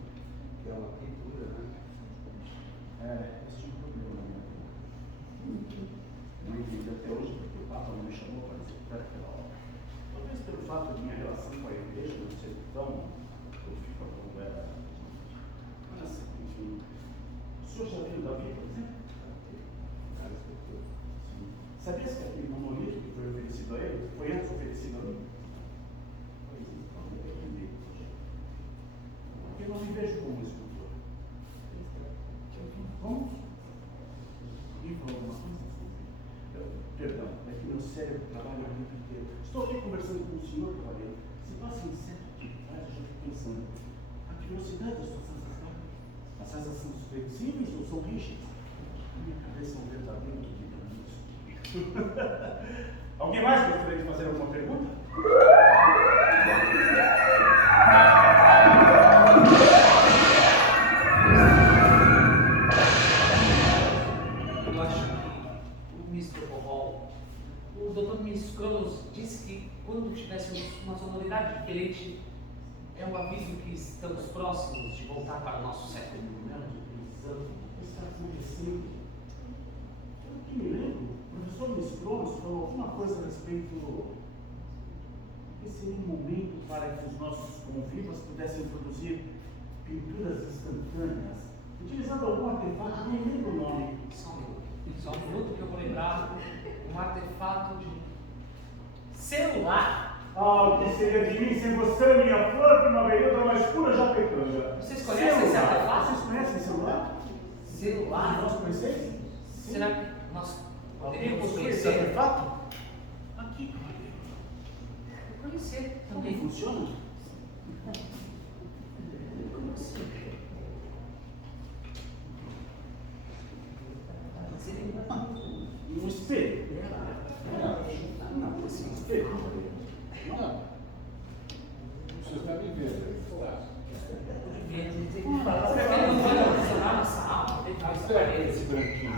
Que é uma pintura, né? Esse tinha um problema na minha vida. Não entendi até hoje porque o Papa não me chamou para executar aquela obra. Talvez pelo fato de minha relação com a igreja não ser tão profícua como era. Mas, enfim. O senhor já viu Davi, por exemplo? Sim. Sabia que aquele monolito que foi oferecido a ele foi antes oferecido a mim? Pois então, eu aprendi. Porque eu não me vejo como um escultor. Vamos? Alguém falou alguma coisa? Perdão, é que meu cérebro trabalha o tempo inteiro. Estou aqui conversando com o senhor, cavaleiro. Se passa um certo atividade, eu já fico pensando. A curiosidade das suas asas largas. As asas são flexíveis ou são rígidas? A minha cabeça é um verdadeiro nisso. Alguém mais gostaria de fazer alguma pergunta? Eu acho que o Mr. Bohol, o Dr. Miss Cross disse que quando tivesse uma sonoridade diferente, é um aviso que estamos próximos de voltar para o nosso século. O que está acontecendo? Pelo que me lembro, o professor Miss Cross falou alguma coisa a respeito que seria um momento para que os nossos convivas pudessem produzir pinturas instantâneas, utilizando algum artefato, nem lembro o nome. Só um minuto que eu vou lembrar, um artefato de celular. O que seria de mim sem você, minha flor, primaveril, mais pura japecanga? Vocês conhecem esse artefato? Vocês conhecem celular? Celular? Nós conhecemos? Será que nós poderíamos Esse conhecer? artefato? Aqui, cavaleiro. Eu conhecer Como também. funciona? Um espelho. Não, esse espelho. Não. Você está me vendo, claro. Será que ele não vai funcionar na sala? Tem que ver Esse branquinho.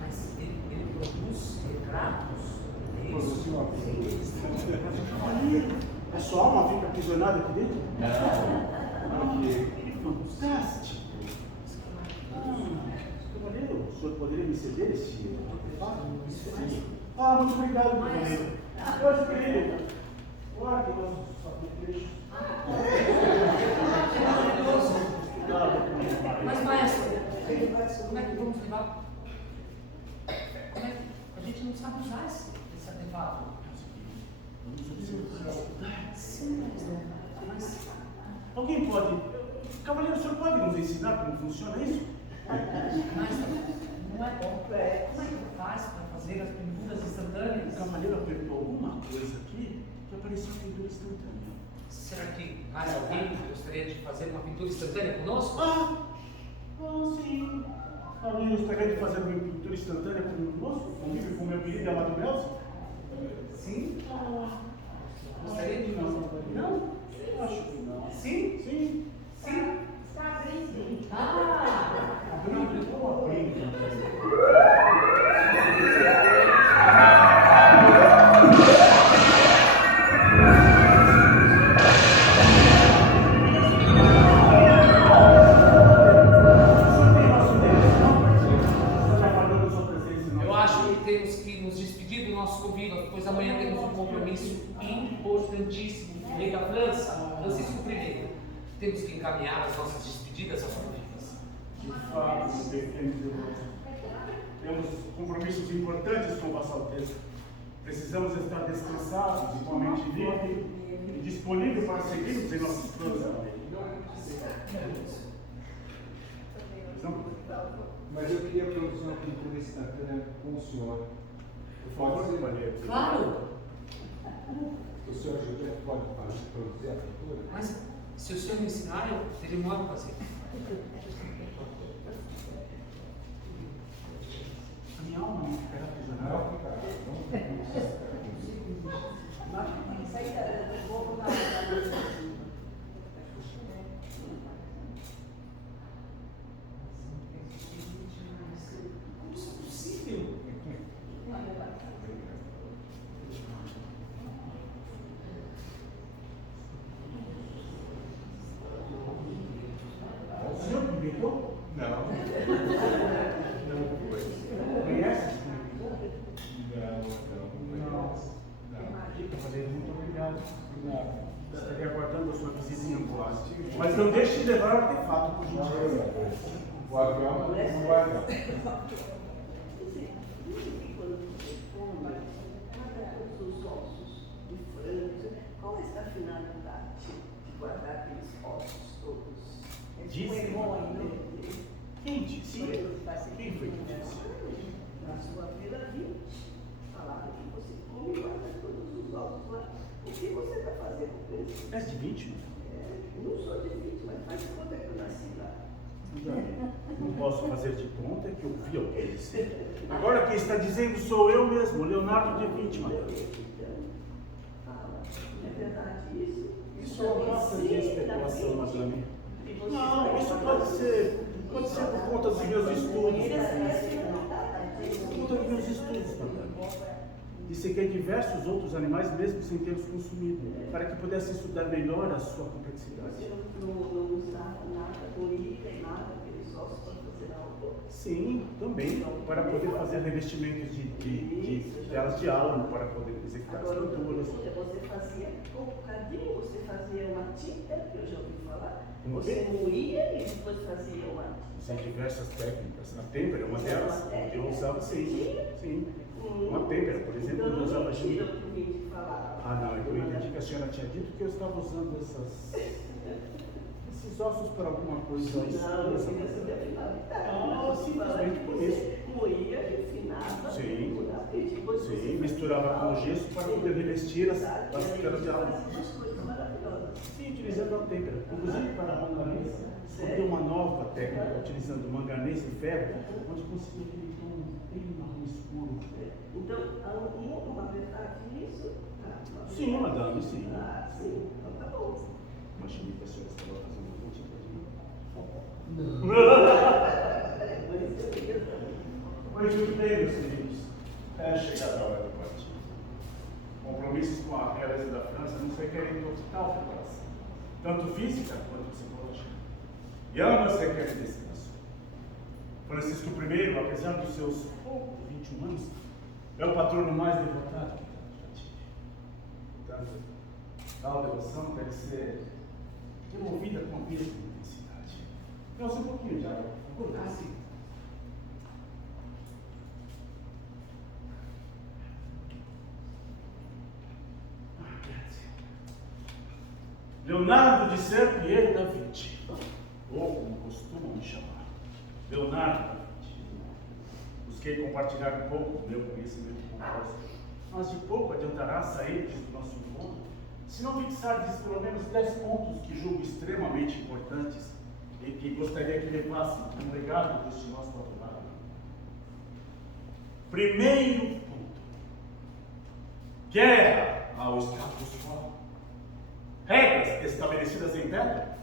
Mas ele produz retratos. É isso? Produziu uma pintura. A sua alma fica aprisionada aqui dentro? Não. Que fantástico! Cavaleiro, o senhor poderia me ceder esse artefato? Muito obrigado, cavaleiro. Eu querido. Guarde nossos apetrechos. Mas, maestro, como é que vamos levar? Como é que a gente não sabe usar esse artefato? Sim, mas Alguém pode. Cavaleiro, o senhor pode nos ensinar como funciona isso? não é bom. Como é que faz para fazer as pinturas O instantâneas? cavaleiro apertou alguma coisa aqui que apareceu pintura instantânea. Será que mais alguém gostaria de fazer uma pintura instantânea conosco? Sim. Alguém gostaria de fazer uma pintura instantânea conosco? Comigo e com meu querido amado Nelson? Sim. Gostaria de Não. Não? Acho que não. Sim? Sim. Sim. Está abrindo. Abrindo. temos que encaminhar as nossas despedidas afetivas. De fato, meu pequeno irmão, temos compromissos importantes com Vossa Alteza. Precisamos estar descansados e com a mente livre e disponível para seguirmos em nossos planos. Mas eu queria produzir uma pintura instantânea com o senhor. Por favor, Claro! O senhor José pode produzir a pintura? Mas se o senhor me ensinar, eu teria um modo de fazer. A minha alma não ficará prisioneira. Não, ficará. Como isso é possível? O senhor me inventou? Não. Não foi. Conhece? Não. Dica, falei, muito obrigado. Estaria aguardando a sua visita em Angola. Mas não deixe de levar artefato, por gentileza. O avião não vai não. Os ossos de frango, qual é a finalidade de guardar aqueles ossos todos? Dizem. Quem disse? Quem foi que disse? Na sua vida 20, falaram que você come e guarda todos os ossos lá. O que você vai fazer com eles? És de 20? Eu não sou de 20, mas faz conta que eu nasci lá. Não posso fazer de conta que eu vi alguém dizer. Agora quem está dizendo sou eu mesmo, Leonardo de Vítima. Então, fala, é verdade isso? Isso é uma massa de especulação, madame. Não, isso pode ser por conta dos meus estudos. Por conta dos meus estudos, madame. Dissequei diversos outros animais, mesmo sem tê-los consumido, para que pudesse estudar melhor a sua complexidade. Você não usava nada, bonita e nada, aqueles ossos para fazer algo? Sim, também, para poder fazer revestimentos de telas de álamo, para poder executar as Agora, pinturas. você fazia, com um bocadinho, você fazia uma tinta, que eu já ouvi falar, Um você quê? moía e depois fazia uma tinta. São diversas técnicas. A têmpera é uma delas. Eu usava sim. Uma têmpera, por exemplo, eu usava mentira junto. o que o Vinte falava. Ah, não, eu entendi que a senhora tinha dito que eu estava usando esses ossos para alguma coisa. Não, eu queria saber a finalidade. Ah, simplesmente por isso. Moía, refinava, Sim. e depois você Sim, misturava com gesso para poder revestir as telas de álamo. fazia essas coisas maravilhosas. Sim, utilizando a têmpera. Inclusive para a manganês, descobri uma nova técnica utilizando manganês e ferro, onde conseguia aquele tom bem marrom escuro. Então, há uma verdade nisso? Sim, madame, sim. Ah, sim. Então tá bom. Imaginei que a senhora estava fazendo algum tipo de... Mas muito bem, meus queridos. É chegada a hora do partido. Compromissos com a realeza da França nos requerem total preparação, tanto física quanto psicológica. E ambas requerem descanso. Francisco I, apesar dos seus 21 anos, é o patrono mais devotado que já tive. Portanto, tal devoção deve ser promovida com a mesma intensidade. Então, um pouquinho de água, por favor. Sim. Leonardo de Serpier da Vinci, ou como costumam me chamar, Leonardo da Vinci. Busquei compartilhar um pouco do meu conhecimento convosco, mas de pouco adiantará sair do nosso encontro, se não fixardes pelo menos 10 pontos que julgo extremamente importantes e que gostaria que levassem como legado deste nosso adorado. Primeiro ponto: guerra ao status quo. Regras estabelecidas em pedra.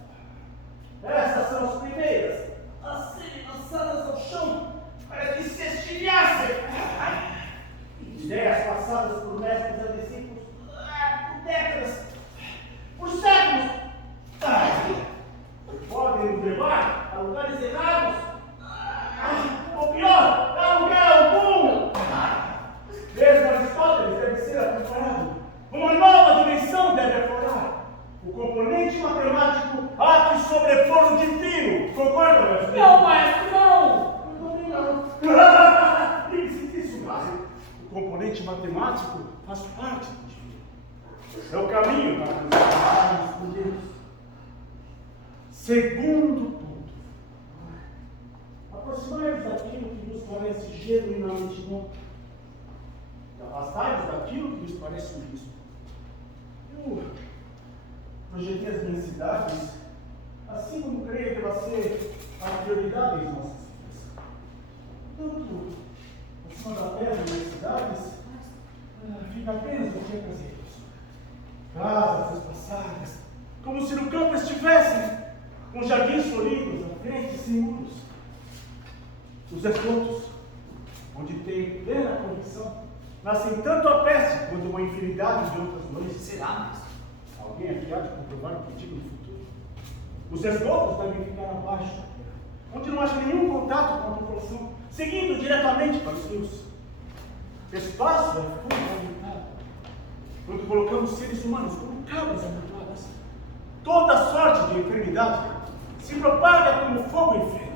Essas são as primeiras a serem lançadas ao chão para que se estilhassem. Ideias passadas por mestres a discípulos por décadas, por séculos, podem nos levar a lugares errados, ou pior, a lugar algum. Mesmo Aristóteles deve ser acompanhado. Uma nova dimensão deve aflorar. O componente matemático, ato sobre forno de fio. Concorda, meu filho? Não, maestro, não! Isso, mas o componente matemático faz parte do dinheiro. É o caminho para alcançar com Deus. Segundo ponto. Aproximai-vos daquilo que vos parece genuinamente bom. Afastai-vos daquilo que vos parece um risco. Eu projetei as minhas cidades, assim como creio que vai ser a prioridade das nossas vidas. Tanto acima da terra das minhas cidades, fica apenas o que é prazeroso. Casas espaçadas, como se no campo estivessem, com jardins floridos, à frente, sem muros. Os defuntos, onde tem plena convicção, nascem tanto a peste quanto uma infinidade de outras doenças. Será, mestre? Alguém aqui há de comprovar o que digo no futuro. Os esgotos devem ficar abaixo da terra, onde não haja nenhum contato com a população, seguindo diretamente para os rios. Espaço é fundamental. Quando colocamos seres humanos como cabras amontoadas, toda sorte de enfermidade se propaga como fogo em fogo.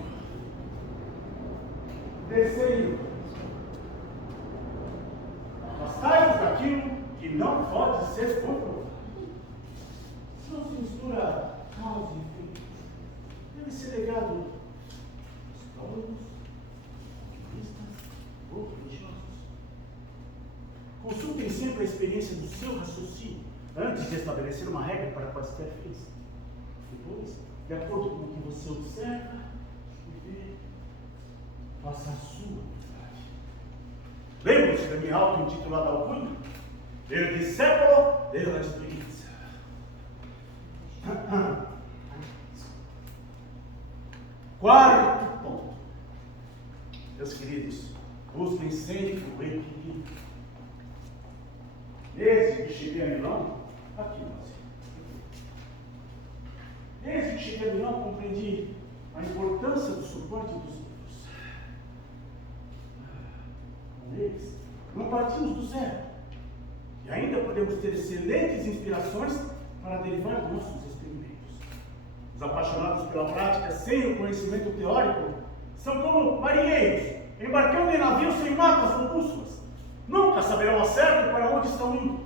Terceiro, afastai-vos daquilo que não pode ser comprovado. Não se mistura causa e efeito. Deve ser legado aos astrólogos, juristas ou religiosos. Consultem sempre a experiência do seu raciocínio antes de estabelecer uma regra para quaisquer fins. Depois, de acordo com o que você observa e vê, faça a sua vontade. Lembram-se da minha auto-intitulada alcunha? El discípulo de la experiência. Quarto ponto. Meus queridos, busquem sempre o equilíbrio. Desde que cheguei a Milão, aqui nós. Desde que cheguei a Milão, compreendi a importância do suporte dos livros. Com eles, não partimos do zero. E ainda podemos ter excelentes inspirações para derivar dos nossos experimentos. Os apaixonados pela prática, sem o conhecimento teórico, são como marinheiros, embarcando em navios sem mapas ou bússolas. Nunca saberão ao certo para onde estão indo.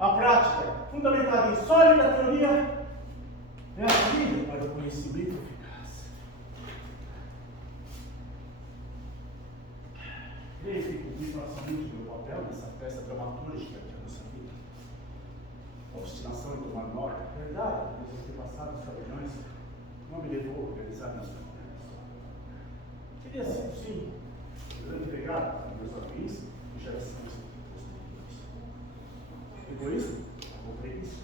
A prática, fundamentada em sólida teoria, é a trilha para o conhecimento eficaz. Creio que cumpri parcialmente meu papel nessa peça dramatúrgica que é a nossa vida. A obstinação em tomar nota, a verdade, dos antepassados cabeções, não me levou a realizar minhas promessas. Teria sido, sim, grande empregado para meus afins e gerações posteriores. Egoísmo ou preguiça?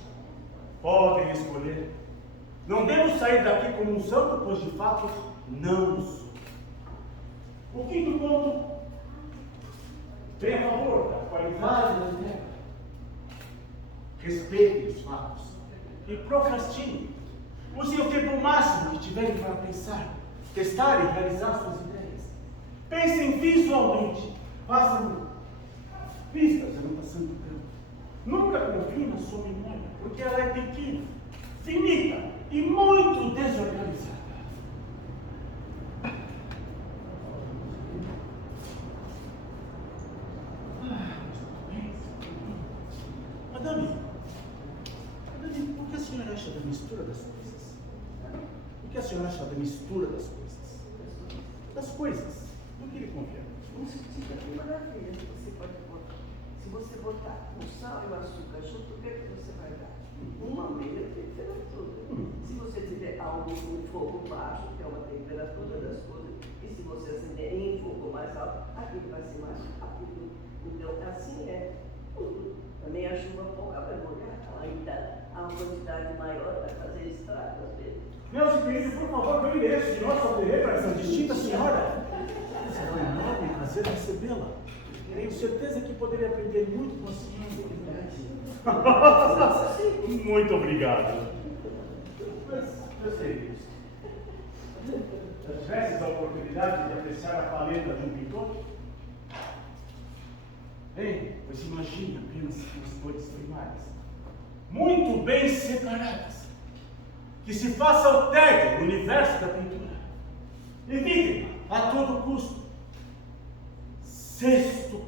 Podem escolher. Não devo sair daqui como um santo, pois de fato não sou. O quinto ponto vem a favor da qualidade da terra. Respeitem os fatos e procrastinem. Usem o tempo máximo que tiverem para pensar, testar e realizar suas ideias. Pensem visualmente. Façam vistas de anotação do campo. Nunca confie na sua memória, porque ela é pequena, finita e muito desorganizada. Madame, o que a senhora acha da mistura das coisas? O que a senhora acha da mistura das coisas? Das coisas. Do que lhe convém? Que maravilha que você pode botar. Se você botar o sal e o açúcar junto, o que é que você vai dar? Uma meia temperatura. Se você tiver algo com fogo baixo, que é uma temperatura das coisas, e se você acender em fogo mais alto, aquilo vai ser mais rápido. Então, assim é tudo. Também a chuva pouca vai molhar, ainda há uma quantidade maior para fazer estrago às vezes. Meu querido, por favor, dê o endereço de nosso ateliê para essa distinta senhora. Será um enorme prazer recebê-la. Tenho certeza que poderia aprender muito com a senhora. Muito obrigado. Meus queridos, já tivesses a oportunidade de apreciar a paleta de um pintor? Bem, pois imagine apenas as cores primárias, muito bem separadas, que se faça o tédio no universo da pintura. Evitem a todo custo. Sexto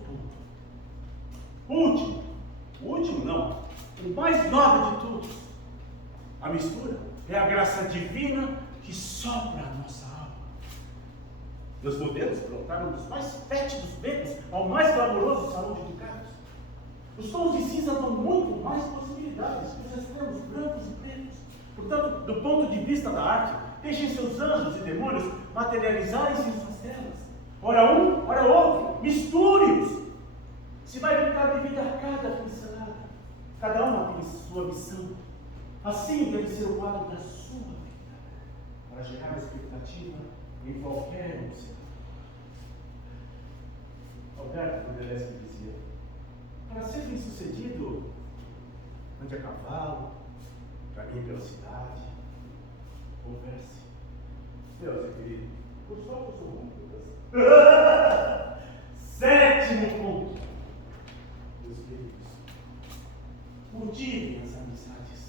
ponto. Último não, o mais nobre de todos. A mistura é a graça divina que sopra a nossa alma. Meus modelos brotaram dos mais fétidos becos ao mais glamouroso salão de ducados. Os tons de cinza dão muito mais possibilidades que os extremos brancos e pretos. Portanto, do ponto de vista da arte, deixem seus anjos e demônios materializarem-se em suas telas. Ora um, ora outro, misture-os. Se vai brincar devido a cada pincelada. Cada uma tem sua missão. Assim deve ser o quadro da sua vida, para gerar expectativa em qualquer observador. Alberto Modeleschi dizia: para ser bem sucedido, ande a cavalo, caminhe pela cidade, converse. Deus, querido, por sorte eu sou muito. Sétimo ponto. Meus queridos, cultivem as amizades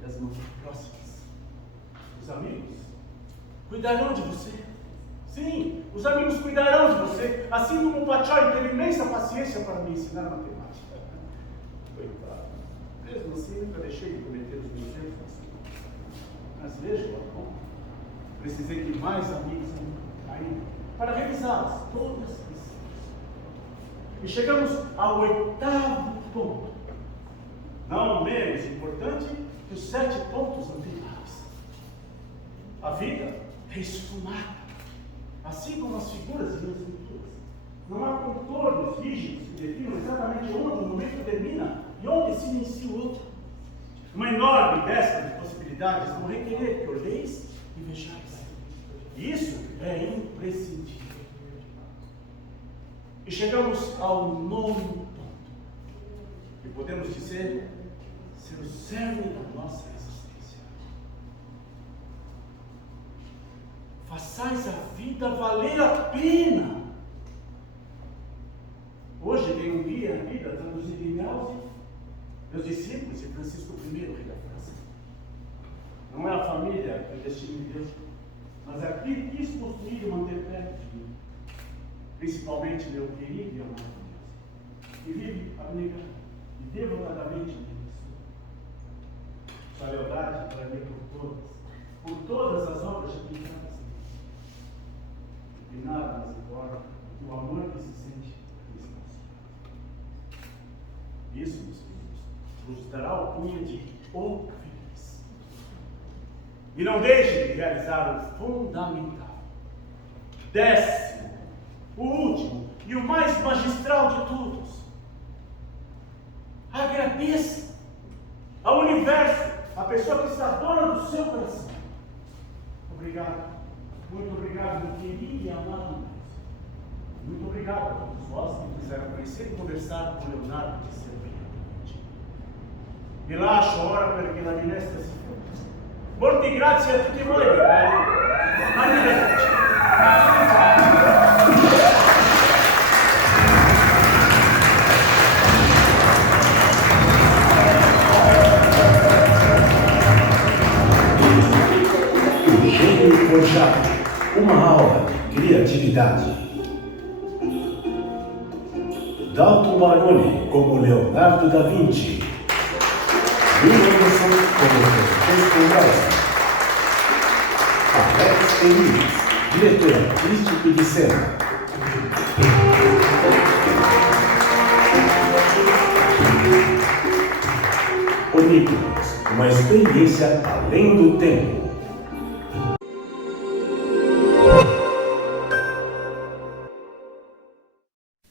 e as mãos próximas. Os amigos cuidarão de você. Sim, os amigos cuidarão de você, assim como o Pachori teve imensa paciência para me ensinar matemática. Coitado. Mesmo assim, nunca deixei de cometer os meus erros. Mas veja, bom, precisei de mais amigos ainda, para revisá-los todas as vezes. E chegamos ao oitavo ponto, não menos importante que os 7 pontos anteriores. A vida é esfumada, assim como as figuras e as pinturas. Não há contornos rígidos que definam exatamente onde o momento termina e onde se inicia o outro. Uma enorme mescla de possibilidades vão requerer que olheis e vejais. Isso é imprescindível. E chegamos ao 9º ponto, que podemos dizer ser o cerne da nossa existência. Façais a vida valer a pena. Hoje tem um guia à vida traduzido em Melzi, meus discípulos e Francisco I, rei da França. Não é a família que o destino de Deus, mas a que quis construir e manter perto de mim. Principalmente meu querido e amado Deus, que vive abnegado e devotadamente em Deus. Sua lealdade para mim por todas as obras aplicadas em mim. E nada mais importa do que o amor que se sente responsável. Isso, meus queridos, vos dará a alcunha de o feliz. E não deixem de realizar o fundamental. 10º, o último e o mais magistral de todos. Agradeça ao universo, a pessoa que está dona do seu coração. Obrigado, muito obrigado, meu querido e amado Deus. Muito obrigado a todos vós que quiseram conhecer e conversar com Leonardo de Cervello. Vi lascio ora perché la minestra si fa. Molti grazie a tutti voi, cari. Arrivederci. Gênio forjado, uma aula de criatividade. Dalton Baroni como Leonardo da Vinci. Bill Anderson como Francisco Wells. Alex Elias, diretor artístico de cena. Onícolas, uma experiência além do tempo.